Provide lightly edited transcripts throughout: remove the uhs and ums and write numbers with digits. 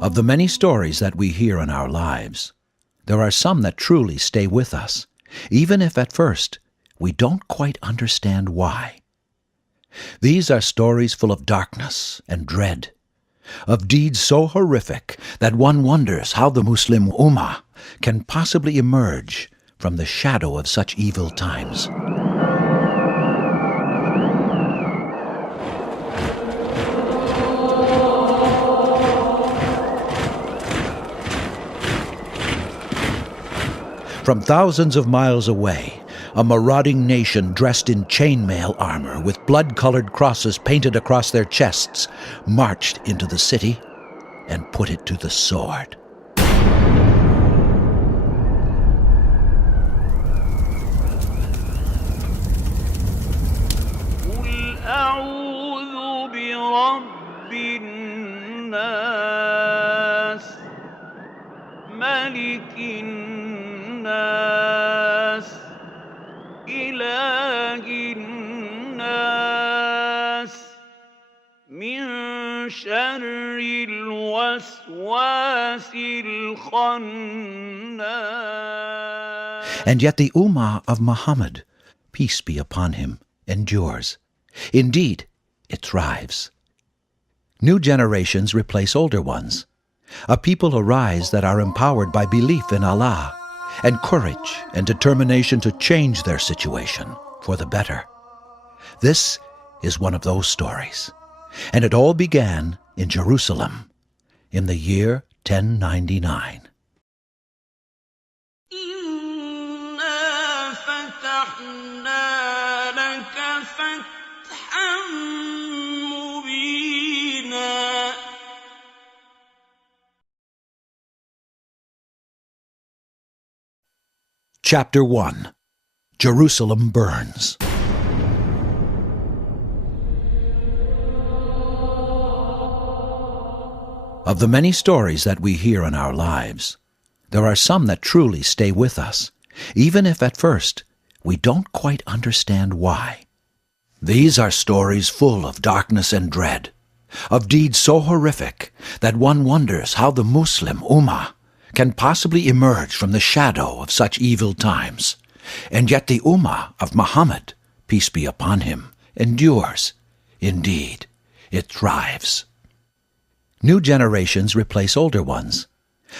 Of the many stories that we hear in our lives, there are some that truly stay with us, even if at first we don't quite understand why. These are stories full of darkness and dread, of deeds so horrific that one wonders how the Muslim Ummah can possibly emerge from the shadow of such evil times. From thousands of miles away, a marauding nation dressed in chainmail armor with blood-colored crosses painted across their chests marched into the city and put it to the sword. الناس إله الناس من شر الوسواس الخناس. And yet the Ummah of Muhammad, peace be upon him, endures. Indeed, it thrives. New generations replace older ones. A people arise that are empowered by belief in Allah and courage and determination to change their situation for the better. This is one of those stories, and it all began in Jerusalem in the year 1099. Chapter 1. Jerusalem Burns. Of the many stories that we hear in our lives, there are some that truly stay with us, even if at first we don't quite understand why. These are stories full of darkness and dread, of deeds so horrific that one wonders how the Muslim Ummah can possibly emerge from the shadow of such evil times. And yet the Ummah of Muhammad, peace be upon him, endures. Indeed, it thrives. New generations replace older ones.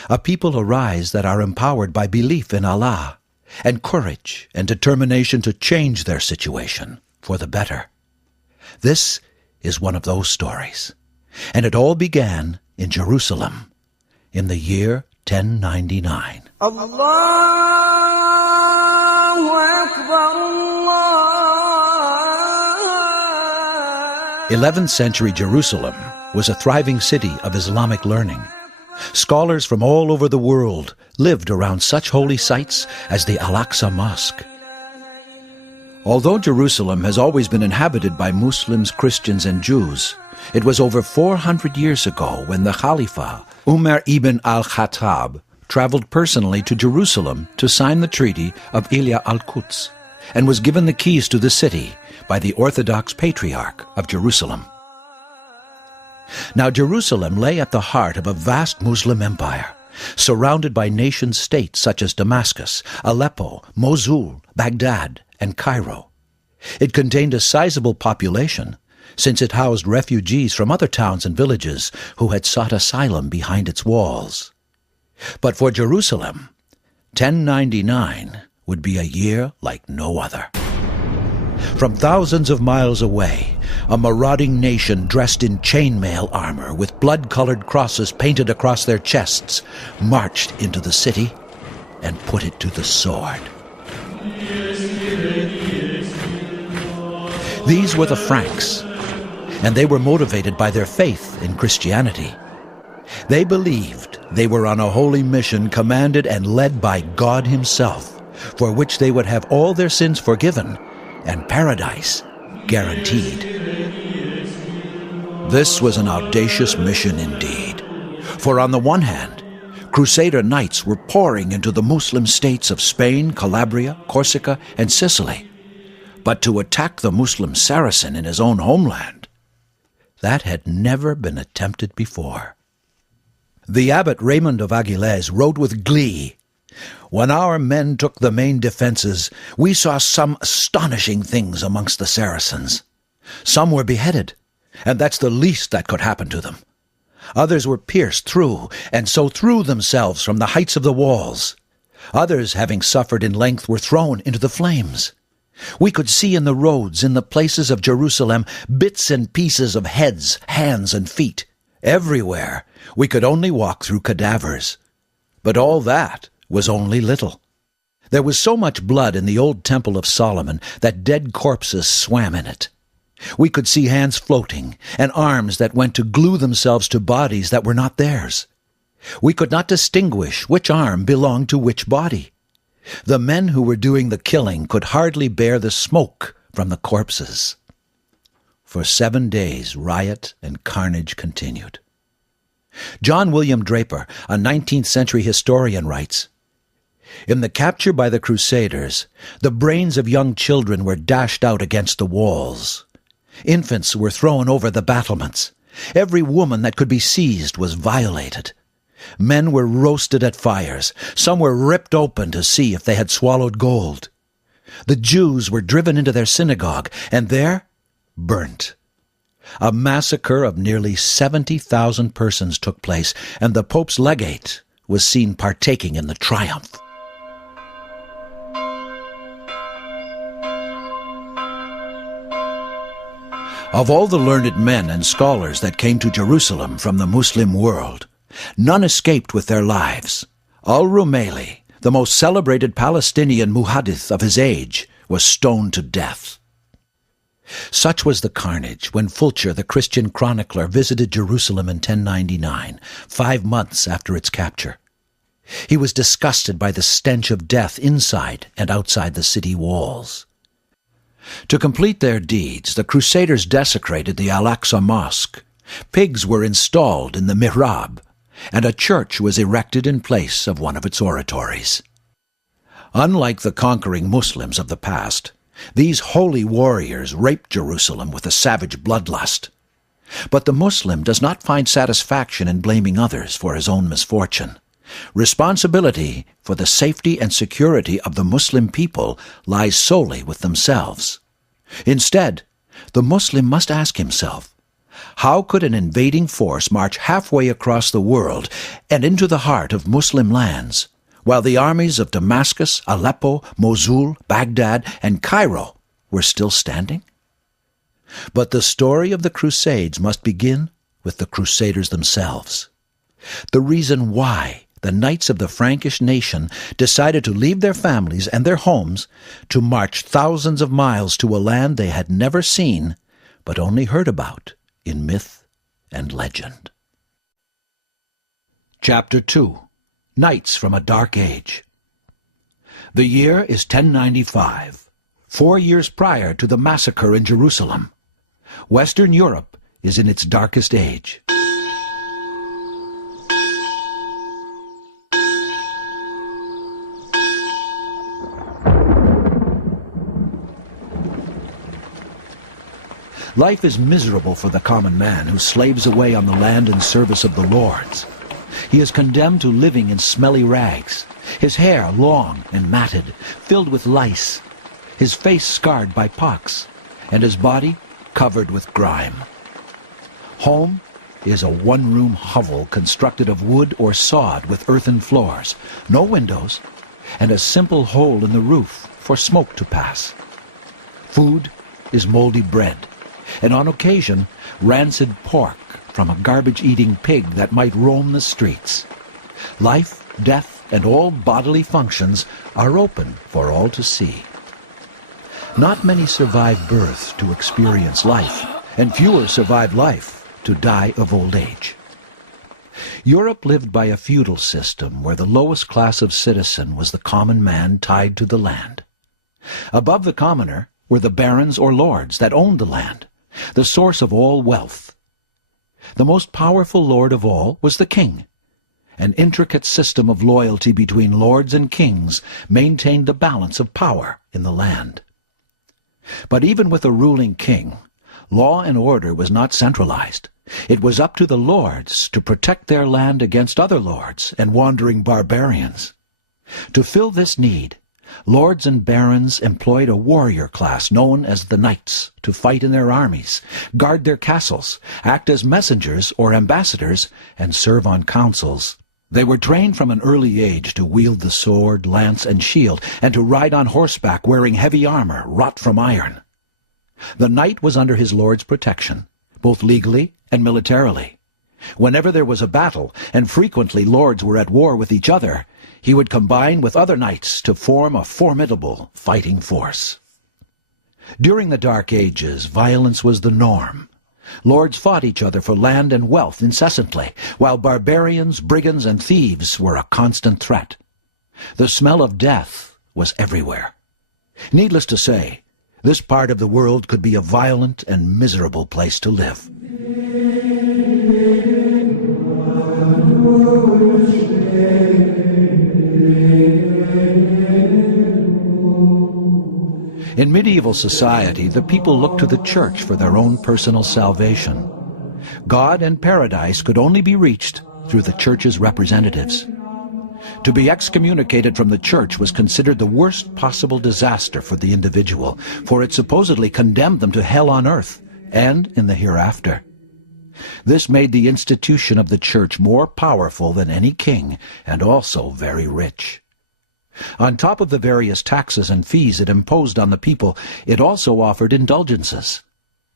A people arise that are empowered by belief in Allah and courage and determination to change their situation for the better. This is one of those stories, and it all began in Jerusalem in the year 1099. Allahu Akbar, Allah. 11th century Jerusalem was a thriving city of Islamic learning. Scholars from all over the world lived around such holy sites as the Al-Aqsa Mosque. Although Jerusalem has always been inhabited by Muslims, Christians, and Jews, it was over 400 years ago when the Khalifa, Umar ibn al-Khattab, traveled personally to Jerusalem to sign the Treaty of Ilya al-Quds and was given the keys to the city by the Orthodox Patriarch of Jerusalem. Now Jerusalem lay at the heart of a vast Muslim empire, surrounded by nation-states such as Damascus, Aleppo, Mosul, Baghdad, and Cairo. It contained a sizable population, since it housed refugees from other towns and villages who had sought asylum behind its walls. But for Jerusalem, 1099 would be a year like no other. From thousands of miles away, a marauding nation dressed in chainmail armor with blood-colored crosses painted across their chests marched into the city and put it to the sword. These were the Franks, and they were motivated by their faith in Christianity. They believed they were on a holy mission commanded and led by God Himself, for which they would have all their sins forgiven and paradise guaranteed. This was an audacious mission indeed, for on the one hand, Crusader knights were pouring into the Muslim states of Spain, Calabria, Corsica, and Sicily. But to attack the Muslim Saracen in his own homeland, that had never been attempted before. The abbot Raymond of Aguilez wrote with glee, "When our men took the main defenses, we saw some astonishing things amongst the Saracens. Some were beheaded, and that's the least that could happen to them. Others were pierced through, and so threw themselves from the heights of the walls. Others, having suffered in length, were thrown into the flames. We could see in the roads, in the places of Jerusalem, bits and pieces of heads, hands, and feet. Everywhere we could only walk through cadavers. But all that was only little. There was so much blood in the old temple of Solomon that dead corpses swam in it. We could see hands floating, and arms that went to glue themselves to bodies that were not theirs. We could not distinguish which arm belonged to which body. The men who were doing the killing could hardly bear the smoke from the corpses." For 7 days, riot and carnage continued. John William Draper, a 19th-century historian, writes, "In the capture by the Crusaders, the brains of young children were dashed out against the walls. Infants were thrown over the battlements. Every woman that could be seized was violated. Men were roasted at fires. Some were ripped open to see if they had swallowed gold. The Jews were driven into their synagogue, and there burnt. A massacre of nearly 70,000 persons took place, and the Pope's legate was seen partaking in the triumph." Of all the learned men and scholars that came to Jerusalem from the Muslim world, none escaped with their lives. Al-Rumayli, the most celebrated Palestinian muhaddith of his age, was stoned to death. Such was the carnage when Fulcher, the Christian chronicler, visited Jerusalem in 1099, 5 months after its capture. He was disgusted by the stench of death inside and outside the city walls. To complete their deeds, the Crusaders desecrated the Al-Aqsa Mosque. Pigs were installed in the mihrab, and a church was erected in place of one of its oratories. Unlike the conquering Muslims of the past, these holy warriors raped Jerusalem with a savage bloodlust. But the Muslim does not find satisfaction in blaming others for his own misfortune. Responsibility for the safety and security of the Muslim people lies solely with themselves. Instead, the Muslim must ask himself, how could an invading force march halfway across the world and into the heart of Muslim lands, while the armies of Damascus, Aleppo, Mosul, Baghdad, and Cairo were still standing? But the story of the Crusades must begin with the Crusaders themselves. The reason why the knights of the Frankish nation decided to leave their families and their homes to march thousands of miles to a land they had never seen, but only heard about in myth and legend. Chapter 2. Knights from a Dark Age. The year is 1095, 4 years prior to the massacre in Jerusalem. Western Europe is in its darkest age. Life is miserable for the common man who slaves away on the land in service of the lords. He is condemned to living in smelly rags, his hair long and matted, filled with lice, his face scarred by pox, and his body covered with grime. Home is a one-room hovel constructed of wood or sod with earthen floors, no windows, and a simple hole in the roof for smoke to pass. Food is moldy bread, and on occasion rancid pork from a garbage-eating pig that might roam the streets. Life, death, and all bodily functions are open for all to see. Not many survive birth to experience life, and fewer survive life to die of old age. Europe lived by a feudal system where the lowest class of citizen was the common man tied to the land. Above the commoner were the barons or lords that owned the land, the source of all wealth. The most powerful lord of all was the king. An intricate system of loyalty between lords and kings maintained the balance of power in the land. But even with a ruling king, Law and order was not centralized. It was up to the lords to protect their land against other lords and wandering barbarians. To fill this need, lords and barons employed a warrior class known as the knights to fight in their armies, guard their castles, act as messengers or ambassadors, and serve on councils. They were trained from an early age to wield the sword, lance, and shield, and to ride on horseback wearing heavy armor wrought from iron. The knight was under his lord's protection, both legally and militarily. Whenever there was a battle, and frequently lords were at war with each other, he would combine with other knights to form a formidable fighting force. During the Dark Ages, violence was the norm. Lords fought each other for land and wealth incessantly, while barbarians, brigands, and thieves were a constant threat. The smell of death was everywhere. Needless to say, this part of the world could be a violent and miserable place to live. In medieval society, the people looked to the church for their own personal salvation. God and paradise could only be reached through the church's representatives. To be excommunicated from the church was considered the worst possible disaster for the individual, for it supposedly condemned them to hell on earth and in the hereafter. This made the institution of the church more powerful than any king, and also very rich. On top of the various taxes and fees it imposed on the people, it also offered indulgences.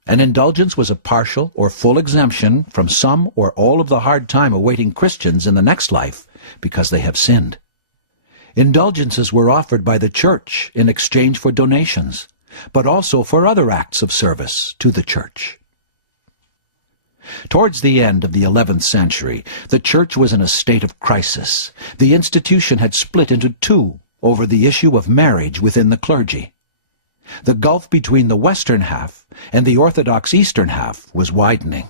An indulgence was a partial or full exemption from some or all of the hard time awaiting Christians in the next life because they have sinned. Indulgences were offered by the church in exchange for donations, but also for other acts of service to the church. Towards the end of the 11th century, the church was in a state of crisis. The institution had split into two over the issue of marriage within the clergy. The gulf between the western half and the Orthodox eastern half was widening.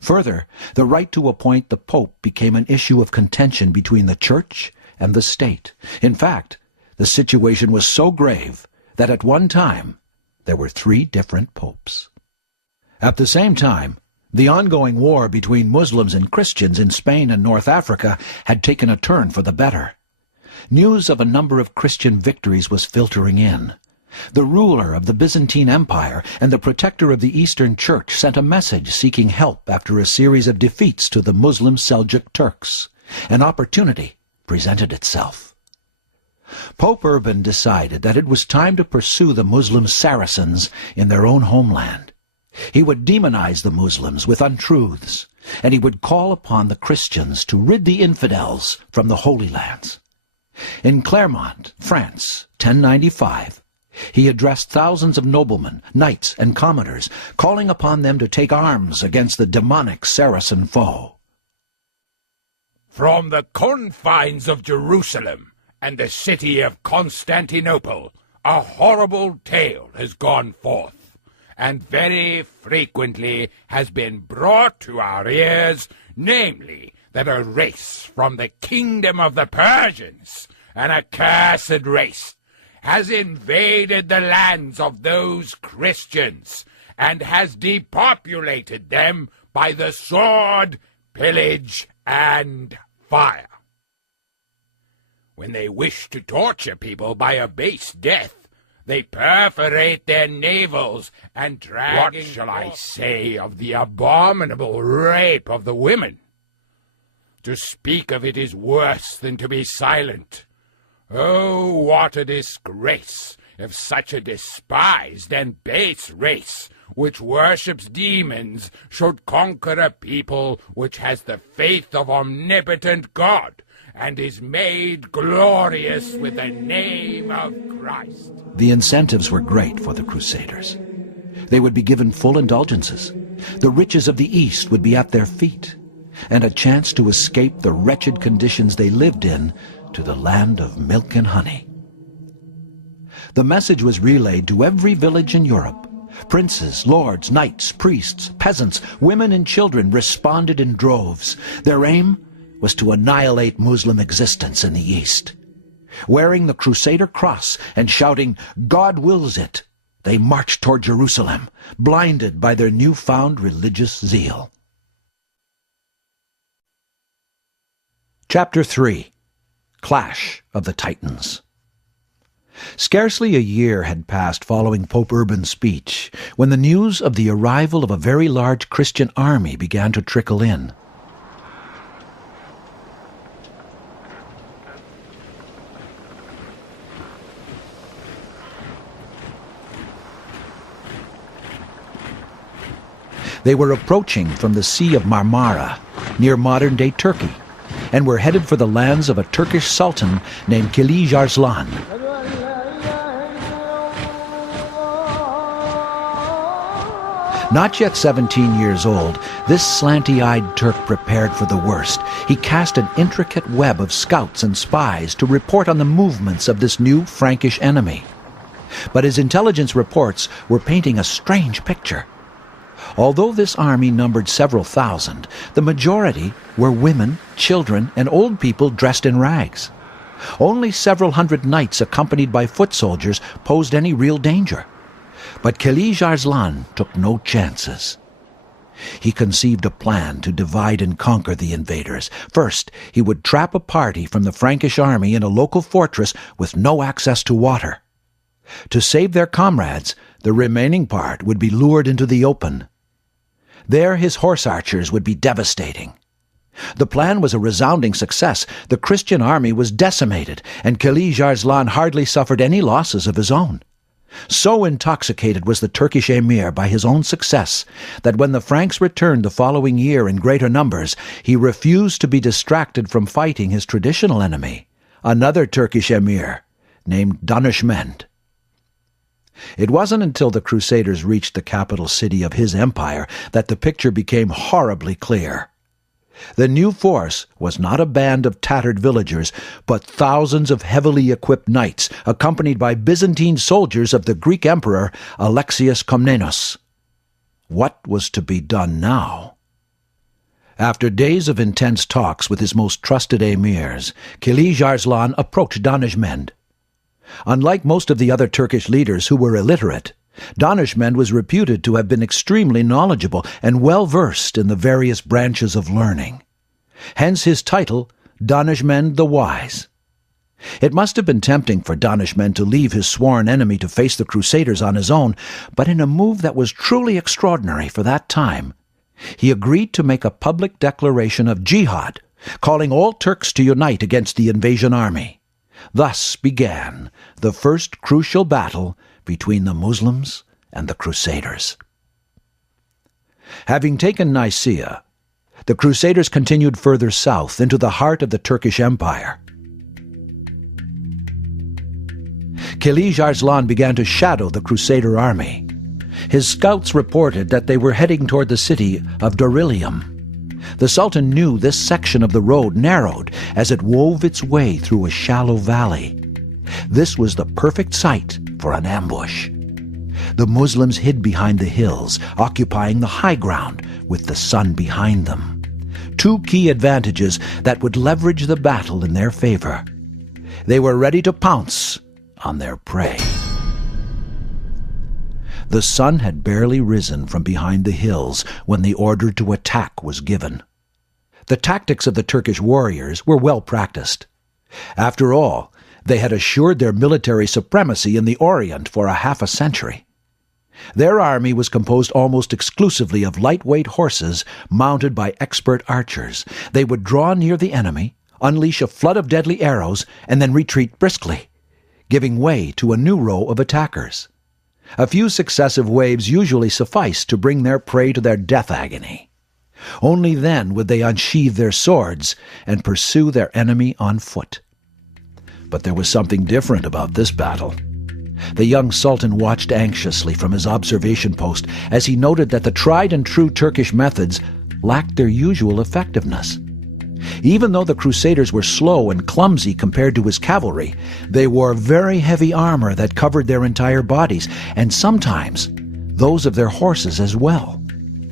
Further, the right to appoint the Pope became an issue of contention between the church and the state. In fact, the situation was so grave that at one time there were 3 different popes. At the same time, the ongoing war between Muslims and Christians in Spain and North Africa had taken a turn for the better. News of a number of Christian victories was filtering in. The ruler of the Byzantine Empire and the protector of the Eastern Church sent a message seeking help after a series of defeats to the Muslim Seljuk Turks. An opportunity presented itself. Pope Urban decided that it was time to pursue the Muslim Saracens in their own homeland. He would demonize the Muslims with untruths, and he would call upon the Christians to rid the infidels from the Holy Lands. In Clermont, France, 1095, he addressed thousands of noblemen, knights, and commodores, calling upon them to take arms against the demonic Saracen foe. From the confines of Jerusalem and the city of Constantinople, a horrible tale has gone forth, and very frequently has been brought to our ears, namely, that a race from the kingdom of the Persians, an accursed race, has invaded the lands of those Christians, and has depopulated them by the sword, pillage, and fire. When they wish to torture people by a base death, they perforate their navels, and dragging... What shall I say of the abominable rape of the women? To speak of it is worse than to be silent. Oh, what a disgrace if such a despised and base race, which worships demons, should conquer a people which has the faith of omnipotent God, and is made glorious with the name of Christ. The incentives were great for the Crusaders. They would be given full indulgences. The riches of the East would be at their feet, and a chance to escape the wretched conditions they lived in to the land of milk and honey. The message was relayed to every village in Europe. Princes, lords, knights, priests, peasants, women and children responded in droves. Their aim was to annihilate Muslim existence in the East. Wearing the Crusader cross and shouting, "God wills it," they marched toward Jerusalem, blinded by their newfound religious zeal. Chapter 3. Clash of the Titans. Scarcely a year had passed following Pope Urban's speech when the news of the arrival of a very large Christian army began to trickle in. They were approaching from the Sea of Marmara, near modern-day Turkey, and were headed for the lands of a Turkish sultan named Kilij Arslan. Not yet 17 years old, this slanty-eyed Turk prepared for the worst. He cast an intricate web of scouts and spies to report on the movements of this new Frankish enemy. But his intelligence reports were painting a strange picture. Although this army numbered several thousand, the majority were women, children, and old people dressed in rags. Only several hundred knights accompanied by foot soldiers posed any real danger. But Kilij Arslan took no chances. He conceived a plan to divide and conquer the invaders. First, he would trap a party from the Frankish army in a local fortress with no access to water. To save their comrades, the remaining part would be lured into the open. There his horse archers would be devastating. The plan was a resounding success. The Christian army was decimated, and Kilij Arslan hardly suffered any losses of his own. So intoxicated was the Turkish emir by his own success that when the Franks returned the following year in greater numbers, he refused to be distracted from fighting his traditional enemy, another Turkish emir named Danishmend. It wasn't until the Crusaders reached the capital city of his empire that the picture became horribly clear. The new force was not a band of tattered villagers, but thousands of heavily equipped knights, accompanied by Byzantine soldiers of the Greek emperor Alexius Komnenos. What was to be done now? After days of intense talks with his most trusted emirs, Kilij Arslan approached Danishmend. Unlike most of the other Turkish leaders who were illiterate, Danishmend was reputed to have been extremely knowledgeable and well-versed in the various branches of learning. Hence his title, Danishmend the Wise. It must have been tempting for Danishmend to leave his sworn enemy to face the Crusaders on his own, but in a move that was truly extraordinary for that time, he agreed to make a public declaration of jihad, calling all Turks to unite against the invasion army. Thus began the first crucial battle between the Muslims and the Crusaders. Having taken Nicaea, the Crusaders continued further south into the heart of the Turkish Empire. Kilij Arslan began to shadow the Crusader army. His scouts reported that they were heading toward the city of Dorylium. The Sultan knew this section of the road narrowed as it wove its way through a shallow valley. This was the perfect site for an ambush. The Muslims hid behind the hills, occupying the high ground with the sun behind them. Two key advantages that would leverage the battle in their favor. They were ready to pounce on their prey. The sun had barely risen from behind the hills when the order to attack was given. The tactics of the Turkish warriors were well practiced. After all, they had assured their military supremacy in the Orient for half a century. Their army was composed almost exclusively of lightweight horses mounted by expert archers. They would draw near the enemy, unleash a flood of deadly arrows, and then retreat briskly, giving way to a new row of attackers. A few successive waves usually sufficed to bring their prey to their death agony. Only then would they unsheathe their swords and pursue their enemy on foot. But there was something different about this battle. The young Sultan watched anxiously from his observation post as he noted that the tried-and-true Turkish methods lacked their usual effectiveness. Even though the Crusaders were slow and clumsy compared to his cavalry, they wore very heavy armor that covered their entire bodies, and sometimes those of their horses as well.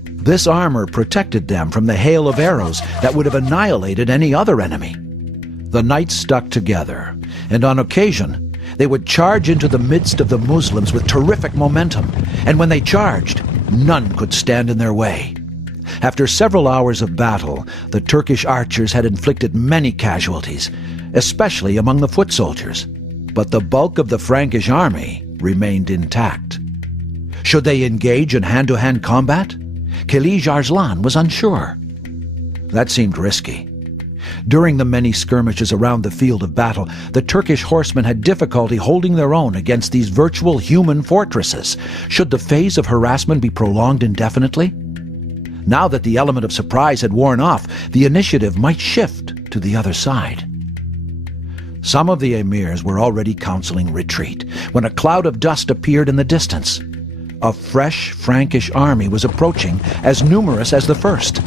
This armor protected them from the hail of arrows that would have annihilated any other enemy. The knights stuck together, and on occasion They would charge into the midst of the Muslims with terrific momentum, and when they charged, none could stand in their way. After several hours of battle, the Turkish archers had inflicted many casualties, especially among the foot soldiers, but the bulk of the Frankish army remained intact. Should they engage in hand-to-hand combat? Kilij Arslan was unsure. That seemed risky. During the many skirmishes around the field of battle, the Turkish horsemen had difficulty holding their own against these virtual human fortresses. Should the phase of harassment be prolonged indefinitely? Now that the element of surprise had worn off, the initiative might shift to the other side. Some of the emirs were already counseling retreat when a cloud of dust appeared in the distance. A fresh Frankish army was approaching, as numerous as the first.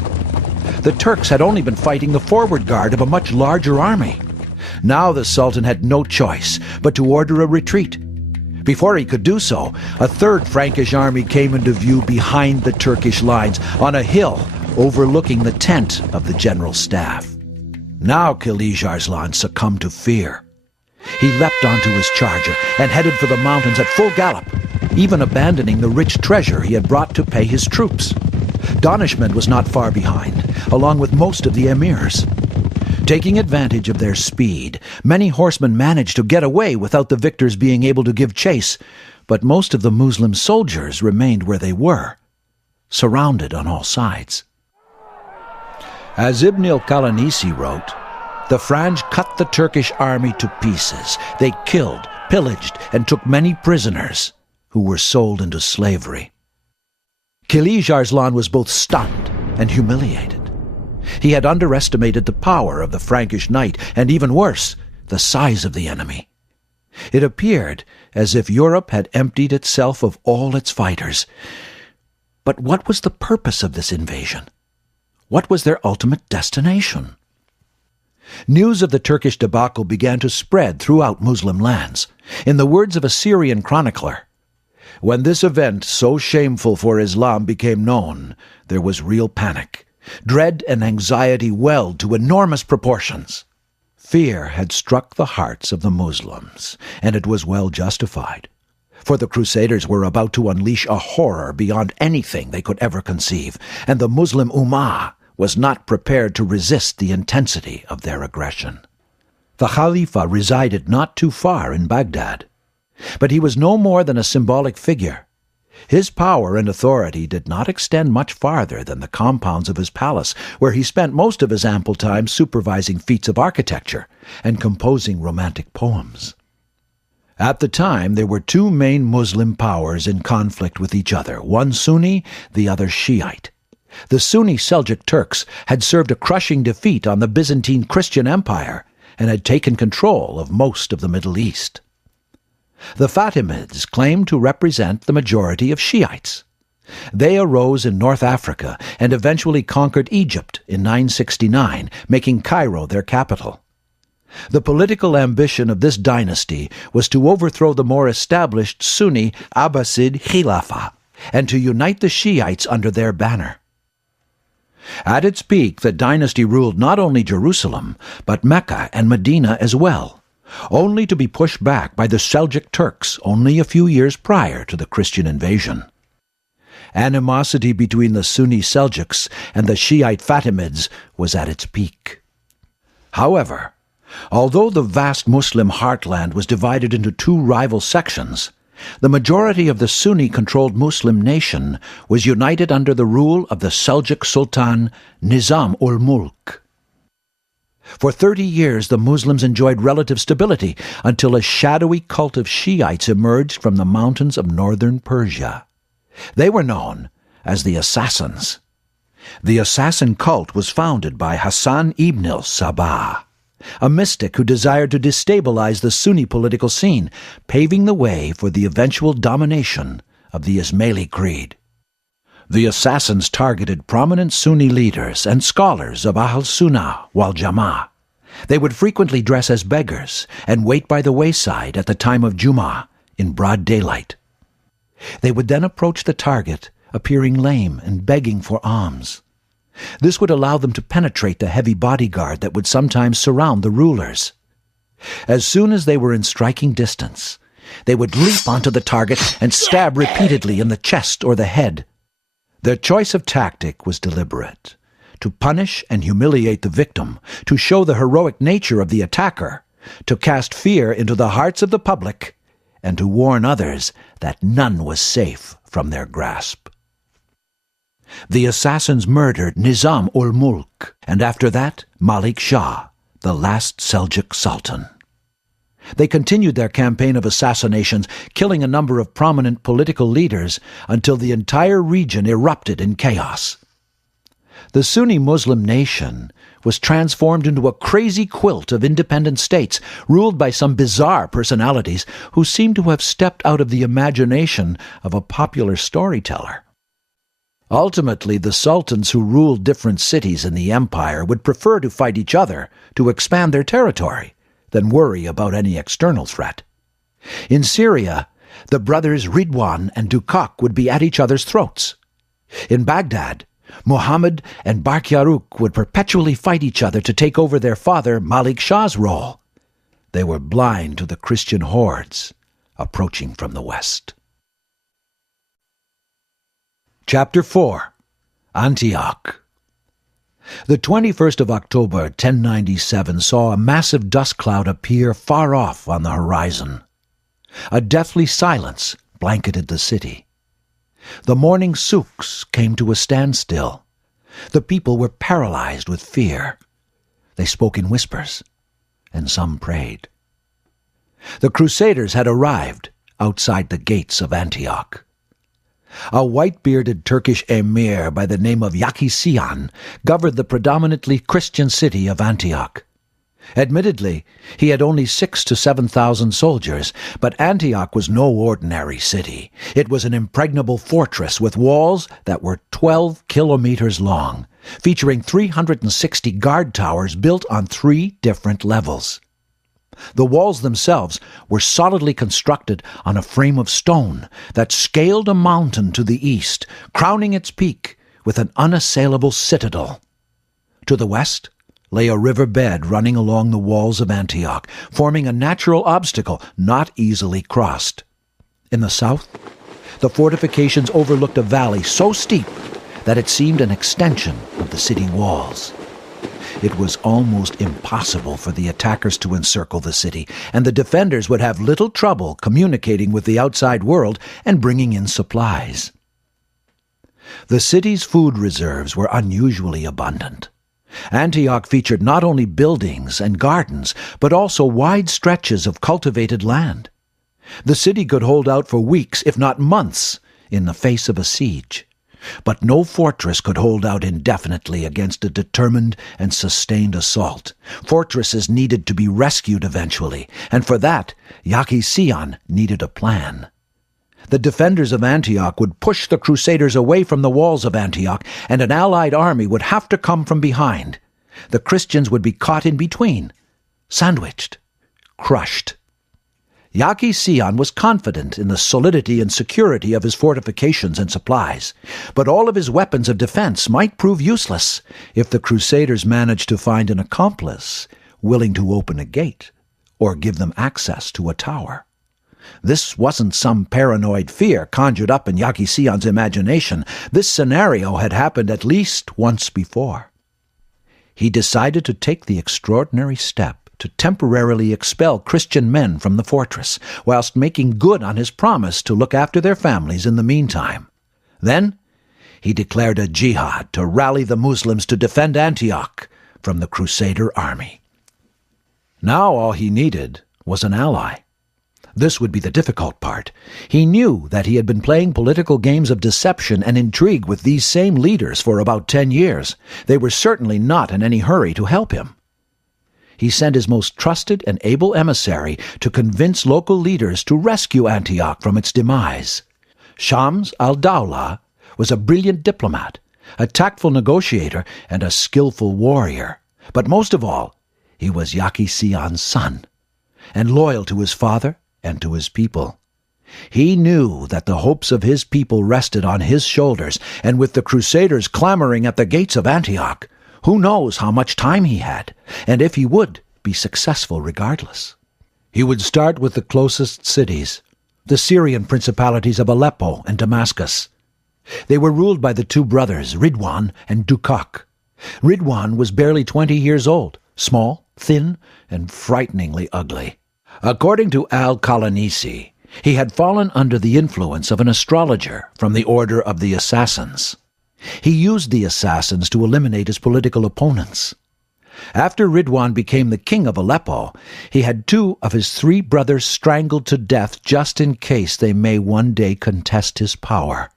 The Turks had only been fighting the forward guard of a much larger army. Now the Sultan had no choice but to order a retreat. Before he could do so, a third Frankish army came into view behind the Turkish lines on a hill overlooking the tent of the general staff. Now Kilij Arslan succumbed to fear. He leapt onto his charger and headed for the mountains at full gallop, even abandoning the rich treasure he had brought to pay his troops. Danishmend was not far behind, along with most of the emirs. Taking advantage of their speed, many horsemen managed to get away without the victors being able to give chase, but most of the Muslim soldiers remained where they were, surrounded on all sides. As Ibn al-Qalanisi wrote, the Franj cut the Turkish army to pieces. They killed, pillaged, and took many prisoners who were sold into slavery. Kilij Arslan was both stunned and humiliated. He had underestimated the power of the Frankish knight, and even worse, the size of the enemy. It appeared as if Europe had emptied itself of all its fighters. But what was the purpose of this invasion? What was their ultimate destination? News of the Turkish debacle began to spread throughout Muslim lands. In the words of a Syrian chronicler, "When this event, so shameful for Islam, became known, there was real panic. Dread and anxiety welled to enormous proportions. Fear had struck the hearts of the Muslims, and it was well justified, for the Crusaders were about to unleash a horror beyond anything they could ever conceive, and the Muslim Ummah was not prepared to resist the intensity of their aggression." The Khalifa resided not too far in Baghdad, but he was no more than a symbolic figure. His power and authority did not extend much farther than the compounds of his palace, where he spent most of his ample time supervising feats of architecture and composing romantic poems. At the time, there were two main Muslim powers in conflict with each other, one Sunni, the other Shiite. The Sunni Seljuk Turks had served a crushing defeat on the Byzantine Christian Empire and had taken control of most of the Middle East. The Fatimids claimed to represent the majority of Shiites. They arose in North Africa and eventually conquered Egypt in 969, making Cairo their capital. The political ambition of this dynasty was to overthrow the more established Sunni Abbasid Khilafah and to unite the Shiites under their banner. At its peak, the dynasty ruled not only Jerusalem, but Mecca and Medina as well, only to be pushed back by the Seljuk Turks only a few years prior to the Christian invasion. Animosity between the Sunni Seljuks and the Shiite Fatimids was at its peak. However, although the vast Muslim heartland was divided into two rival sections, the majority of the Sunni-controlled Muslim nation was united under the rule of the Seljuk Sultan Nizam-ul-Mulk. For 30 years, the Muslims enjoyed relative stability until a shadowy cult of Shiites emerged from the mountains of northern Persia. They were known as the Assassins. The assassin cult was founded by Hassan ibn al-Sabah, a mystic who desired to destabilize the Sunni political scene, paving the way for the eventual domination of the Ismaili creed. The assassins targeted prominent Sunni leaders and scholars of Ahl Sunnah wal Jama'ah. They would frequently dress as beggars and wait by the wayside at the time of Jumu'ah in broad daylight. They would then approach the target, appearing lame and begging for alms. This would allow them to penetrate the heavy bodyguard that would sometimes surround the rulers. As soon as they were in striking distance, they would leap onto the target and stab repeatedly in the chest or the head. Their choice of tactic was deliberate: to punish and humiliate the victim, to show the heroic nature of the attacker, to cast fear into the hearts of the public, and to warn others that none was safe from their grasp. The assassins murdered Nizam-ul-Mulk, and after that, Malik Shah, the last Seljuk Sultan. They continued their campaign of assassinations, killing a number of prominent political leaders until the entire region erupted in chaos. The Sunni Muslim nation was transformed into a crazy quilt of independent states ruled by some bizarre personalities who seemed to have stepped out of the imagination of a popular storyteller. Ultimately, the sultans who ruled different cities in the empire would prefer to fight each other to expand their territory than worry about any external threat. In Syria, the brothers Ridwan and Dukak would be at each other's throats. In Baghdad, Muhammad and Barkyaruk would perpetually fight each other to take over their father Malik Shah's role. They were blind to the Christian hordes approaching from the west. Chapter 4. Antioch. The 21st of October, 1097, saw a massive dust cloud appear far off on the horizon. A deathly silence blanketed the city. The morning souks came to a standstill. The people were paralyzed with fear. They spoke in whispers, and some prayed. The Crusaders had arrived outside the gates of Antioch. A white-bearded Turkish emir by the name of Yakisian governed the predominantly Christian city of Antioch. Admittedly, he had only 6,000 to 7,000 soldiers, but Antioch was no ordinary city. It was an impregnable fortress with walls that were 12 kilometers long, featuring 360 guard towers built on 3 different levels. The walls themselves were solidly constructed on a frame of stone that scaled a mountain to the east, crowning its peak with an unassailable citadel. To the west lay a river bed running along the walls of Antioch, forming a natural obstacle not easily crossed. In the south, the fortifications overlooked a valley so steep that it seemed an extension of the city walls. It was almost impossible for the attackers to encircle the city, and the defenders would have little trouble communicating with the outside world and bringing in supplies. The city's food reserves were unusually abundant. Antioch featured not only buildings and gardens, but also wide stretches of cultivated land. The city could hold out for weeks, if not months, in the face of a siege. But no fortress could hold out indefinitely against a determined and sustained assault. Fortresses needed to be rescued eventually, and for that, Yakisian needed a plan. The defenders of Antioch would push the Crusaders away from the walls of Antioch, and an allied army would have to come from behind. The Christians would be caught in between, sandwiched, crushed. Yakisian was confident in the solidity and security of his fortifications and supplies, but all of his weapons of defense might prove useless if the Crusaders managed to find an accomplice willing to open a gate or give them access to a tower. This wasn't some paranoid fear conjured up in Yakisian's imagination. This scenario had happened at least once before. He decided to take the extraordinary step to temporarily expel Christian men from the fortress, whilst making good on his promise to look after their families in the meantime. Then he declared a jihad to rally the Muslims to defend Antioch from the Crusader army. Now all he needed was an ally. This would be the difficult part. He knew that he had been playing political games of deception and intrigue with these same leaders for about 10 years. They were certainly not in any hurry to help him. He sent his most trusted and able emissary to convince local leaders to rescue Antioch from its demise. Shams al-Dawla was a brilliant diplomat, a tactful negotiator, and a skillful warrior. But most of all, he was Yakisian's son, and loyal to his father and to his people. He knew that the hopes of his people rested on his shoulders, and with the Crusaders clamoring at the gates of Antioch, who knows how much time he had, and if he would, be successful regardless. He would start with the closest cities, the Syrian principalities of Aleppo and Damascus. They were ruled by the two brothers, Ridwan and Dukak. Ridwan was barely 20 years old, small, thin, and frighteningly ugly. According to al-Qalanisi, he had fallen under the influence of an astrologer from the Order of the Assassins. He used the assassins to eliminate his political opponents. After Ridwan became the king of Aleppo, he had two of his three brothers strangled to death just in case they may one day contest his power.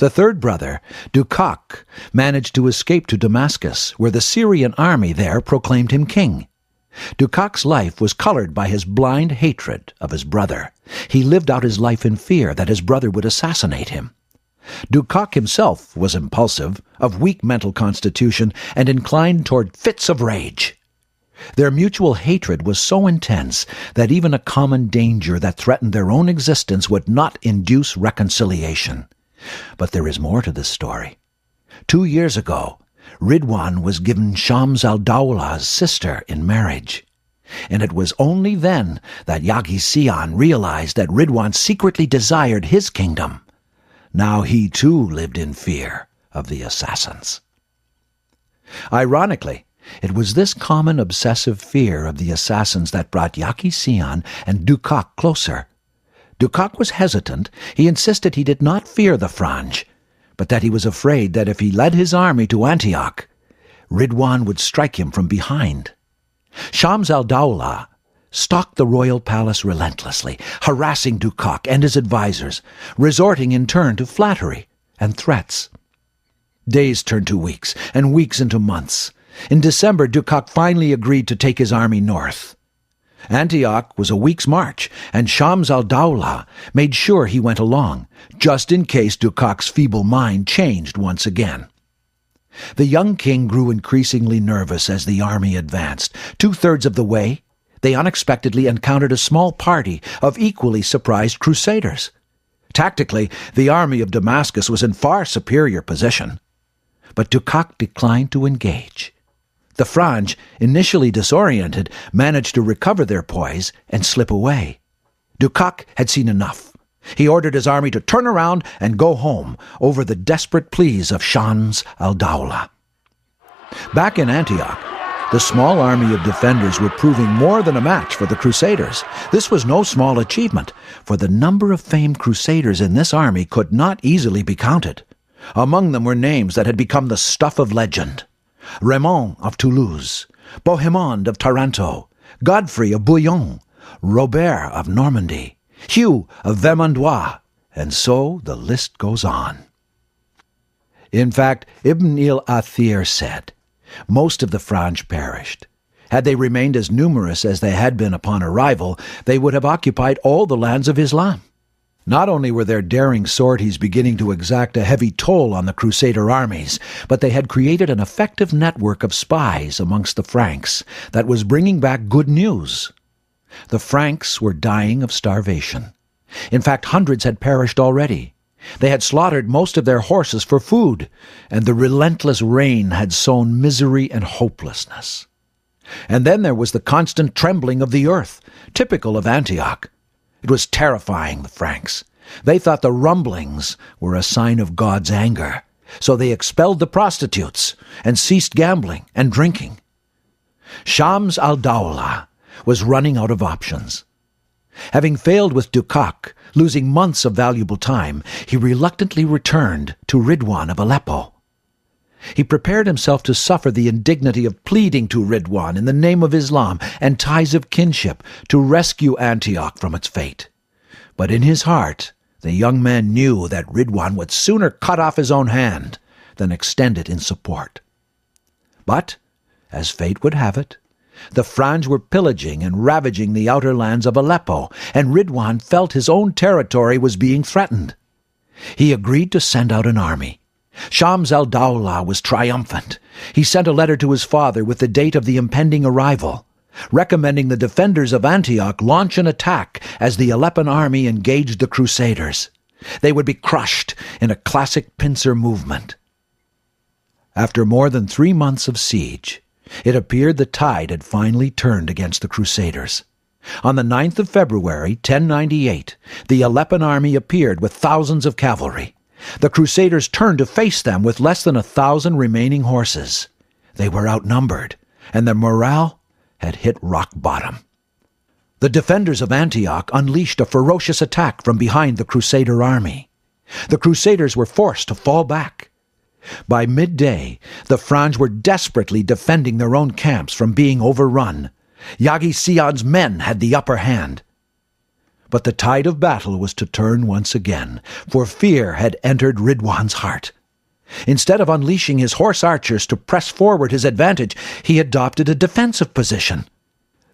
The third brother, Dukak, managed to escape to Damascus, where the Syrian army there proclaimed him king. Dukak's life was colored by his blind hatred of his brother. He lived out his life in fear that his brother would assassinate him. Dukak himself was impulsive, of weak mental constitution, and inclined toward fits of rage. Their mutual hatred was so intense that even a common danger that threatened their own existence would not induce reconciliation. But there is more to this story. 2 years ago, Ridwan was given Shams al-Dawlah's sister in marriage. And it was only then that Yagi Sian realized that Ridwan secretly desired his kingdom. Now he too lived in fear of the assassins. Ironically, it was this common obsessive fear of the assassins that brought Yagi Sian and Dukak closer. Dukak was hesitant. He insisted he did not fear the Franj, but that he was afraid that if he led his army to Antioch, Ridwan would strike him from behind. Shams al-Dawlah stalked the royal palace relentlessly, harassing Dukak and his advisers, resorting in turn to flattery and threats. Days turned to weeks, and weeks into months. In December, Dukak finally agreed to take his army north. Antioch was a week's march, and Shams al-Dawlah made sure he went along, just in case Dukak's feeble mind changed once again. The young king grew increasingly nervous as the army advanced. 2/3 of the way, they unexpectedly encountered a small party of equally surprised crusaders. Tactically, the army of Damascus was in far superior position. But Dukak declined to engage. The Franj, initially disoriented, managed to recover their poise and slip away. Dukak had seen enough. He ordered his army to turn around and go home over the desperate pleas of Shams al-Dawlah. Back in Antioch, the small army of defenders were proving more than a match for the Crusaders. This was no small achievement, for the number of famed Crusaders in this army could not easily be counted. Among them were names that had become the stuff of legend. Raymond of Toulouse, Bohemond of Taranto, Godfrey of Bouillon, Robert of Normandy, Hugh of Vermandois, and so the list goes on. In fact, Ibn al-Athir said, most of the Franj perished. Had they remained as numerous as they had been upon arrival, they would have occupied all the lands of Islam. Not only were their daring sorties beginning to exact a heavy toll on the Crusader armies, but they had created an effective network of spies amongst the Franks that was bringing back good news. The Franks were dying of starvation. In fact, hundreds had perished already. They had slaughtered most of their horses for food, and the relentless rain had sown misery and hopelessness. And then there was the constant trembling of the earth, typical of Antioch. It was terrifying the Franks. They thought the rumblings were a sign of God's anger, so they expelled the prostitutes and ceased gambling and drinking. Shams al-Dawlah was running out of options. Having failed with Dukak, losing months of valuable time, he reluctantly returned to Ridwan of Aleppo. He prepared himself to suffer the indignity of pleading to Ridwan in the name of Islam and ties of kinship to rescue Antioch from its fate. But in his heart, the young man knew that Ridwan would sooner cut off his own hand than extend it in support. But, as fate would have it, the Franj were pillaging and ravaging the outer lands of Aleppo, and Ridwan felt his own territory was being threatened. He agreed to send out an army. Shams al-Dawlah was triumphant. He sent a letter to his father with the date of the impending arrival, recommending the defenders of Antioch launch an attack as the Aleppan army engaged the Crusaders. They would be crushed in a classic pincer movement. After more than 3 months of siege, It appeared the tide had finally turned against the Crusaders. On the 9th of February, 1098, the Aleppan army appeared with thousands of cavalry. The Crusaders turned to face them with less than 1,000 remaining horses. They were outnumbered, and their morale had hit rock bottom. The defenders of Antioch unleashed a ferocious attack from behind the Crusader army. The Crusaders were forced to fall back. By midday, the Franz were desperately defending their own camps from being overrun. Yagi Sion's men had the upper hand. But the tide of battle was to turn once again, for fear had entered Ridwan's heart. Instead of unleashing his horse archers to press forward his advantage, he adopted a defensive position.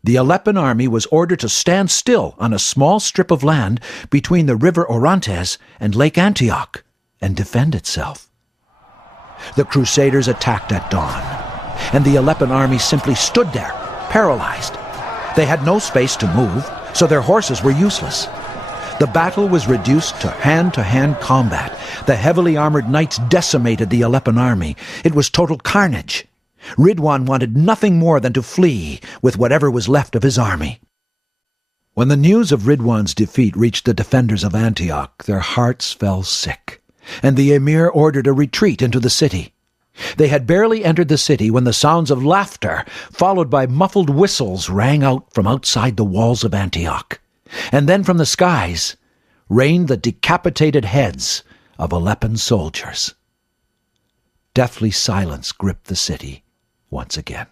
The Aleppan army was ordered to stand still on a small strip of land between the river Orontes and Lake Antioch and defend itself. The Crusaders attacked at dawn, and the Aleppan army simply stood there, paralyzed. They had no space to move, so their horses were useless. The battle was reduced to hand-to-hand combat. The heavily armored knights decimated the Aleppan army. It was total carnage. Ridwan wanted nothing more than to flee with whatever was left of his army. When the news of Ridwan's defeat reached the defenders of Antioch, their hearts fell sick, and the emir ordered a retreat into the city. They had barely entered the city when the sounds of laughter, followed by muffled whistles, rang out from outside the walls of Antioch. And then from the skies rained the decapitated heads of Aleppan soldiers. Deathly silence gripped the city once again.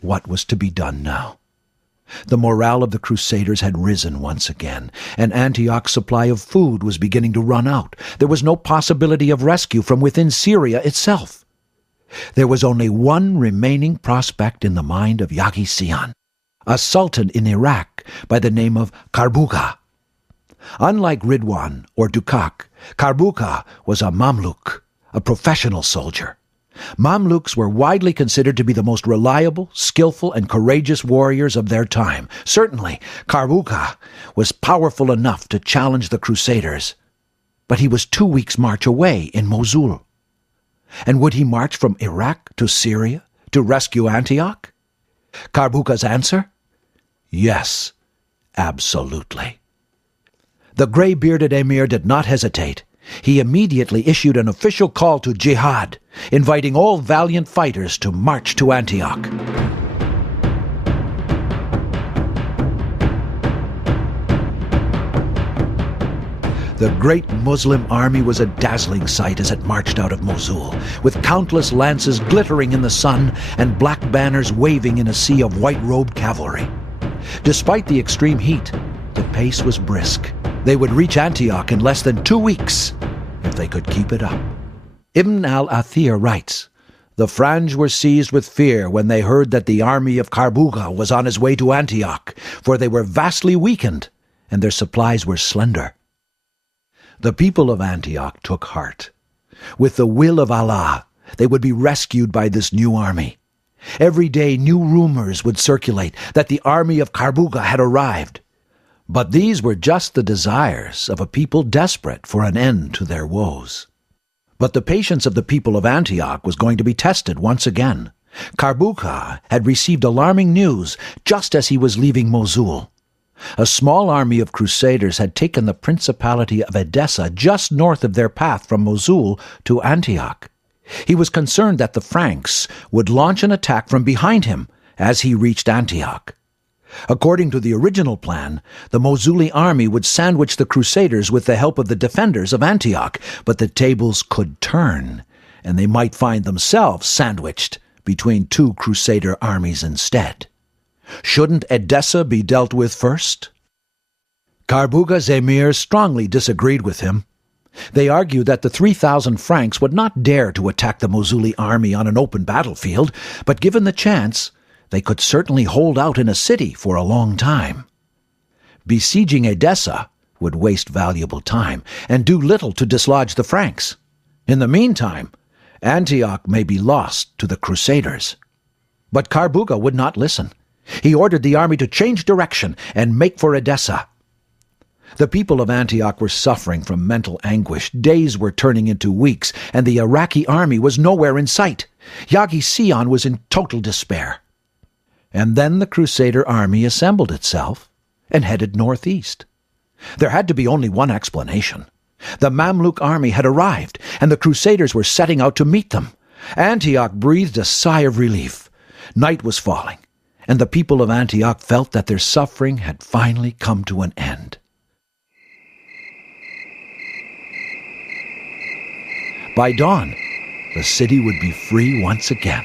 What was to be done now? The morale of the Crusaders had risen once again, and Antioch's supply of food was beginning to run out. There was no possibility of rescue from within Syria itself. There was only one remaining prospect in the mind of Yagi Sion, a sultan in Iraq by the name of Karbuka. Unlike Ridwan or Dukak, Karbuka was a Mamluk, a professional soldier. Mamluks were widely considered to be the most reliable, skillful, and courageous warriors of their time. Certainly, Karbuka was powerful enough to challenge the Crusaders, but he was 2 weeks' march away in Mosul. And would he march from Iraq to Syria to rescue Antioch? Karbuka's answer? Yes, absolutely. The gray-bearded emir did not hesitate. He immediately issued an official call to jihad, inviting all valiant fighters to march to Antioch. The great Muslim army was a dazzling sight as it marched out of Mosul, with countless lances glittering in the sun and black banners waving in a sea of white-robed cavalry. Despite the extreme heat, the pace was brisk. They would reach Antioch in less than 2 weeks, if they could keep it up. Ibn al-Athir writes, "The Franz were seized with fear when they heard that the army of Karbuka was on his way to Antioch, for they were vastly weakened, and their supplies were slender." The people of Antioch took heart. With the will of Allah, they would be rescued by this new army. Every day new rumors would circulate that the army of Karbuka had arrived. But these were just the desires of a people desperate for an end to their woes. But the patience of the people of Antioch was going to be tested once again. Karbuka had received alarming news just as he was leaving Mosul. A small army of Crusaders had taken the principality of Edessa just north of their path from Mosul to Antioch. He was concerned that the Franks would launch an attack from behind him as he reached Antioch. According to the original plan, the Mosuli army would sandwich the Crusaders with the help of the defenders of Antioch, but the tables could turn, and they might find themselves sandwiched between two Crusader armies instead. Shouldn't Edessa be dealt with first? Karbuka's emir strongly disagreed with him. They argued that the 3,000 Franks would not dare to attack the Mosuli army on an open battlefield, but given the chance, they could certainly hold out in a city for a long time. Besieging Edessa would waste valuable time and do little to dislodge the Franks. In the meantime, Antioch may be lost to the Crusaders. But Karbuka would not listen. He ordered the army to change direction and make for Edessa. The people of Antioch were suffering from mental anguish. Days were turning into weeks, and the Iraqi army was nowhere in sight. Yagi Sion was in total despair. And then the Crusader army assembled itself and headed northeast. There had to be only one explanation. The Mamluk army had arrived, and the Crusaders were setting out to meet them. Antioch breathed a sigh of relief. Night was falling, and the people of Antioch felt that their suffering had finally come to an end. By dawn, the city would be free once again.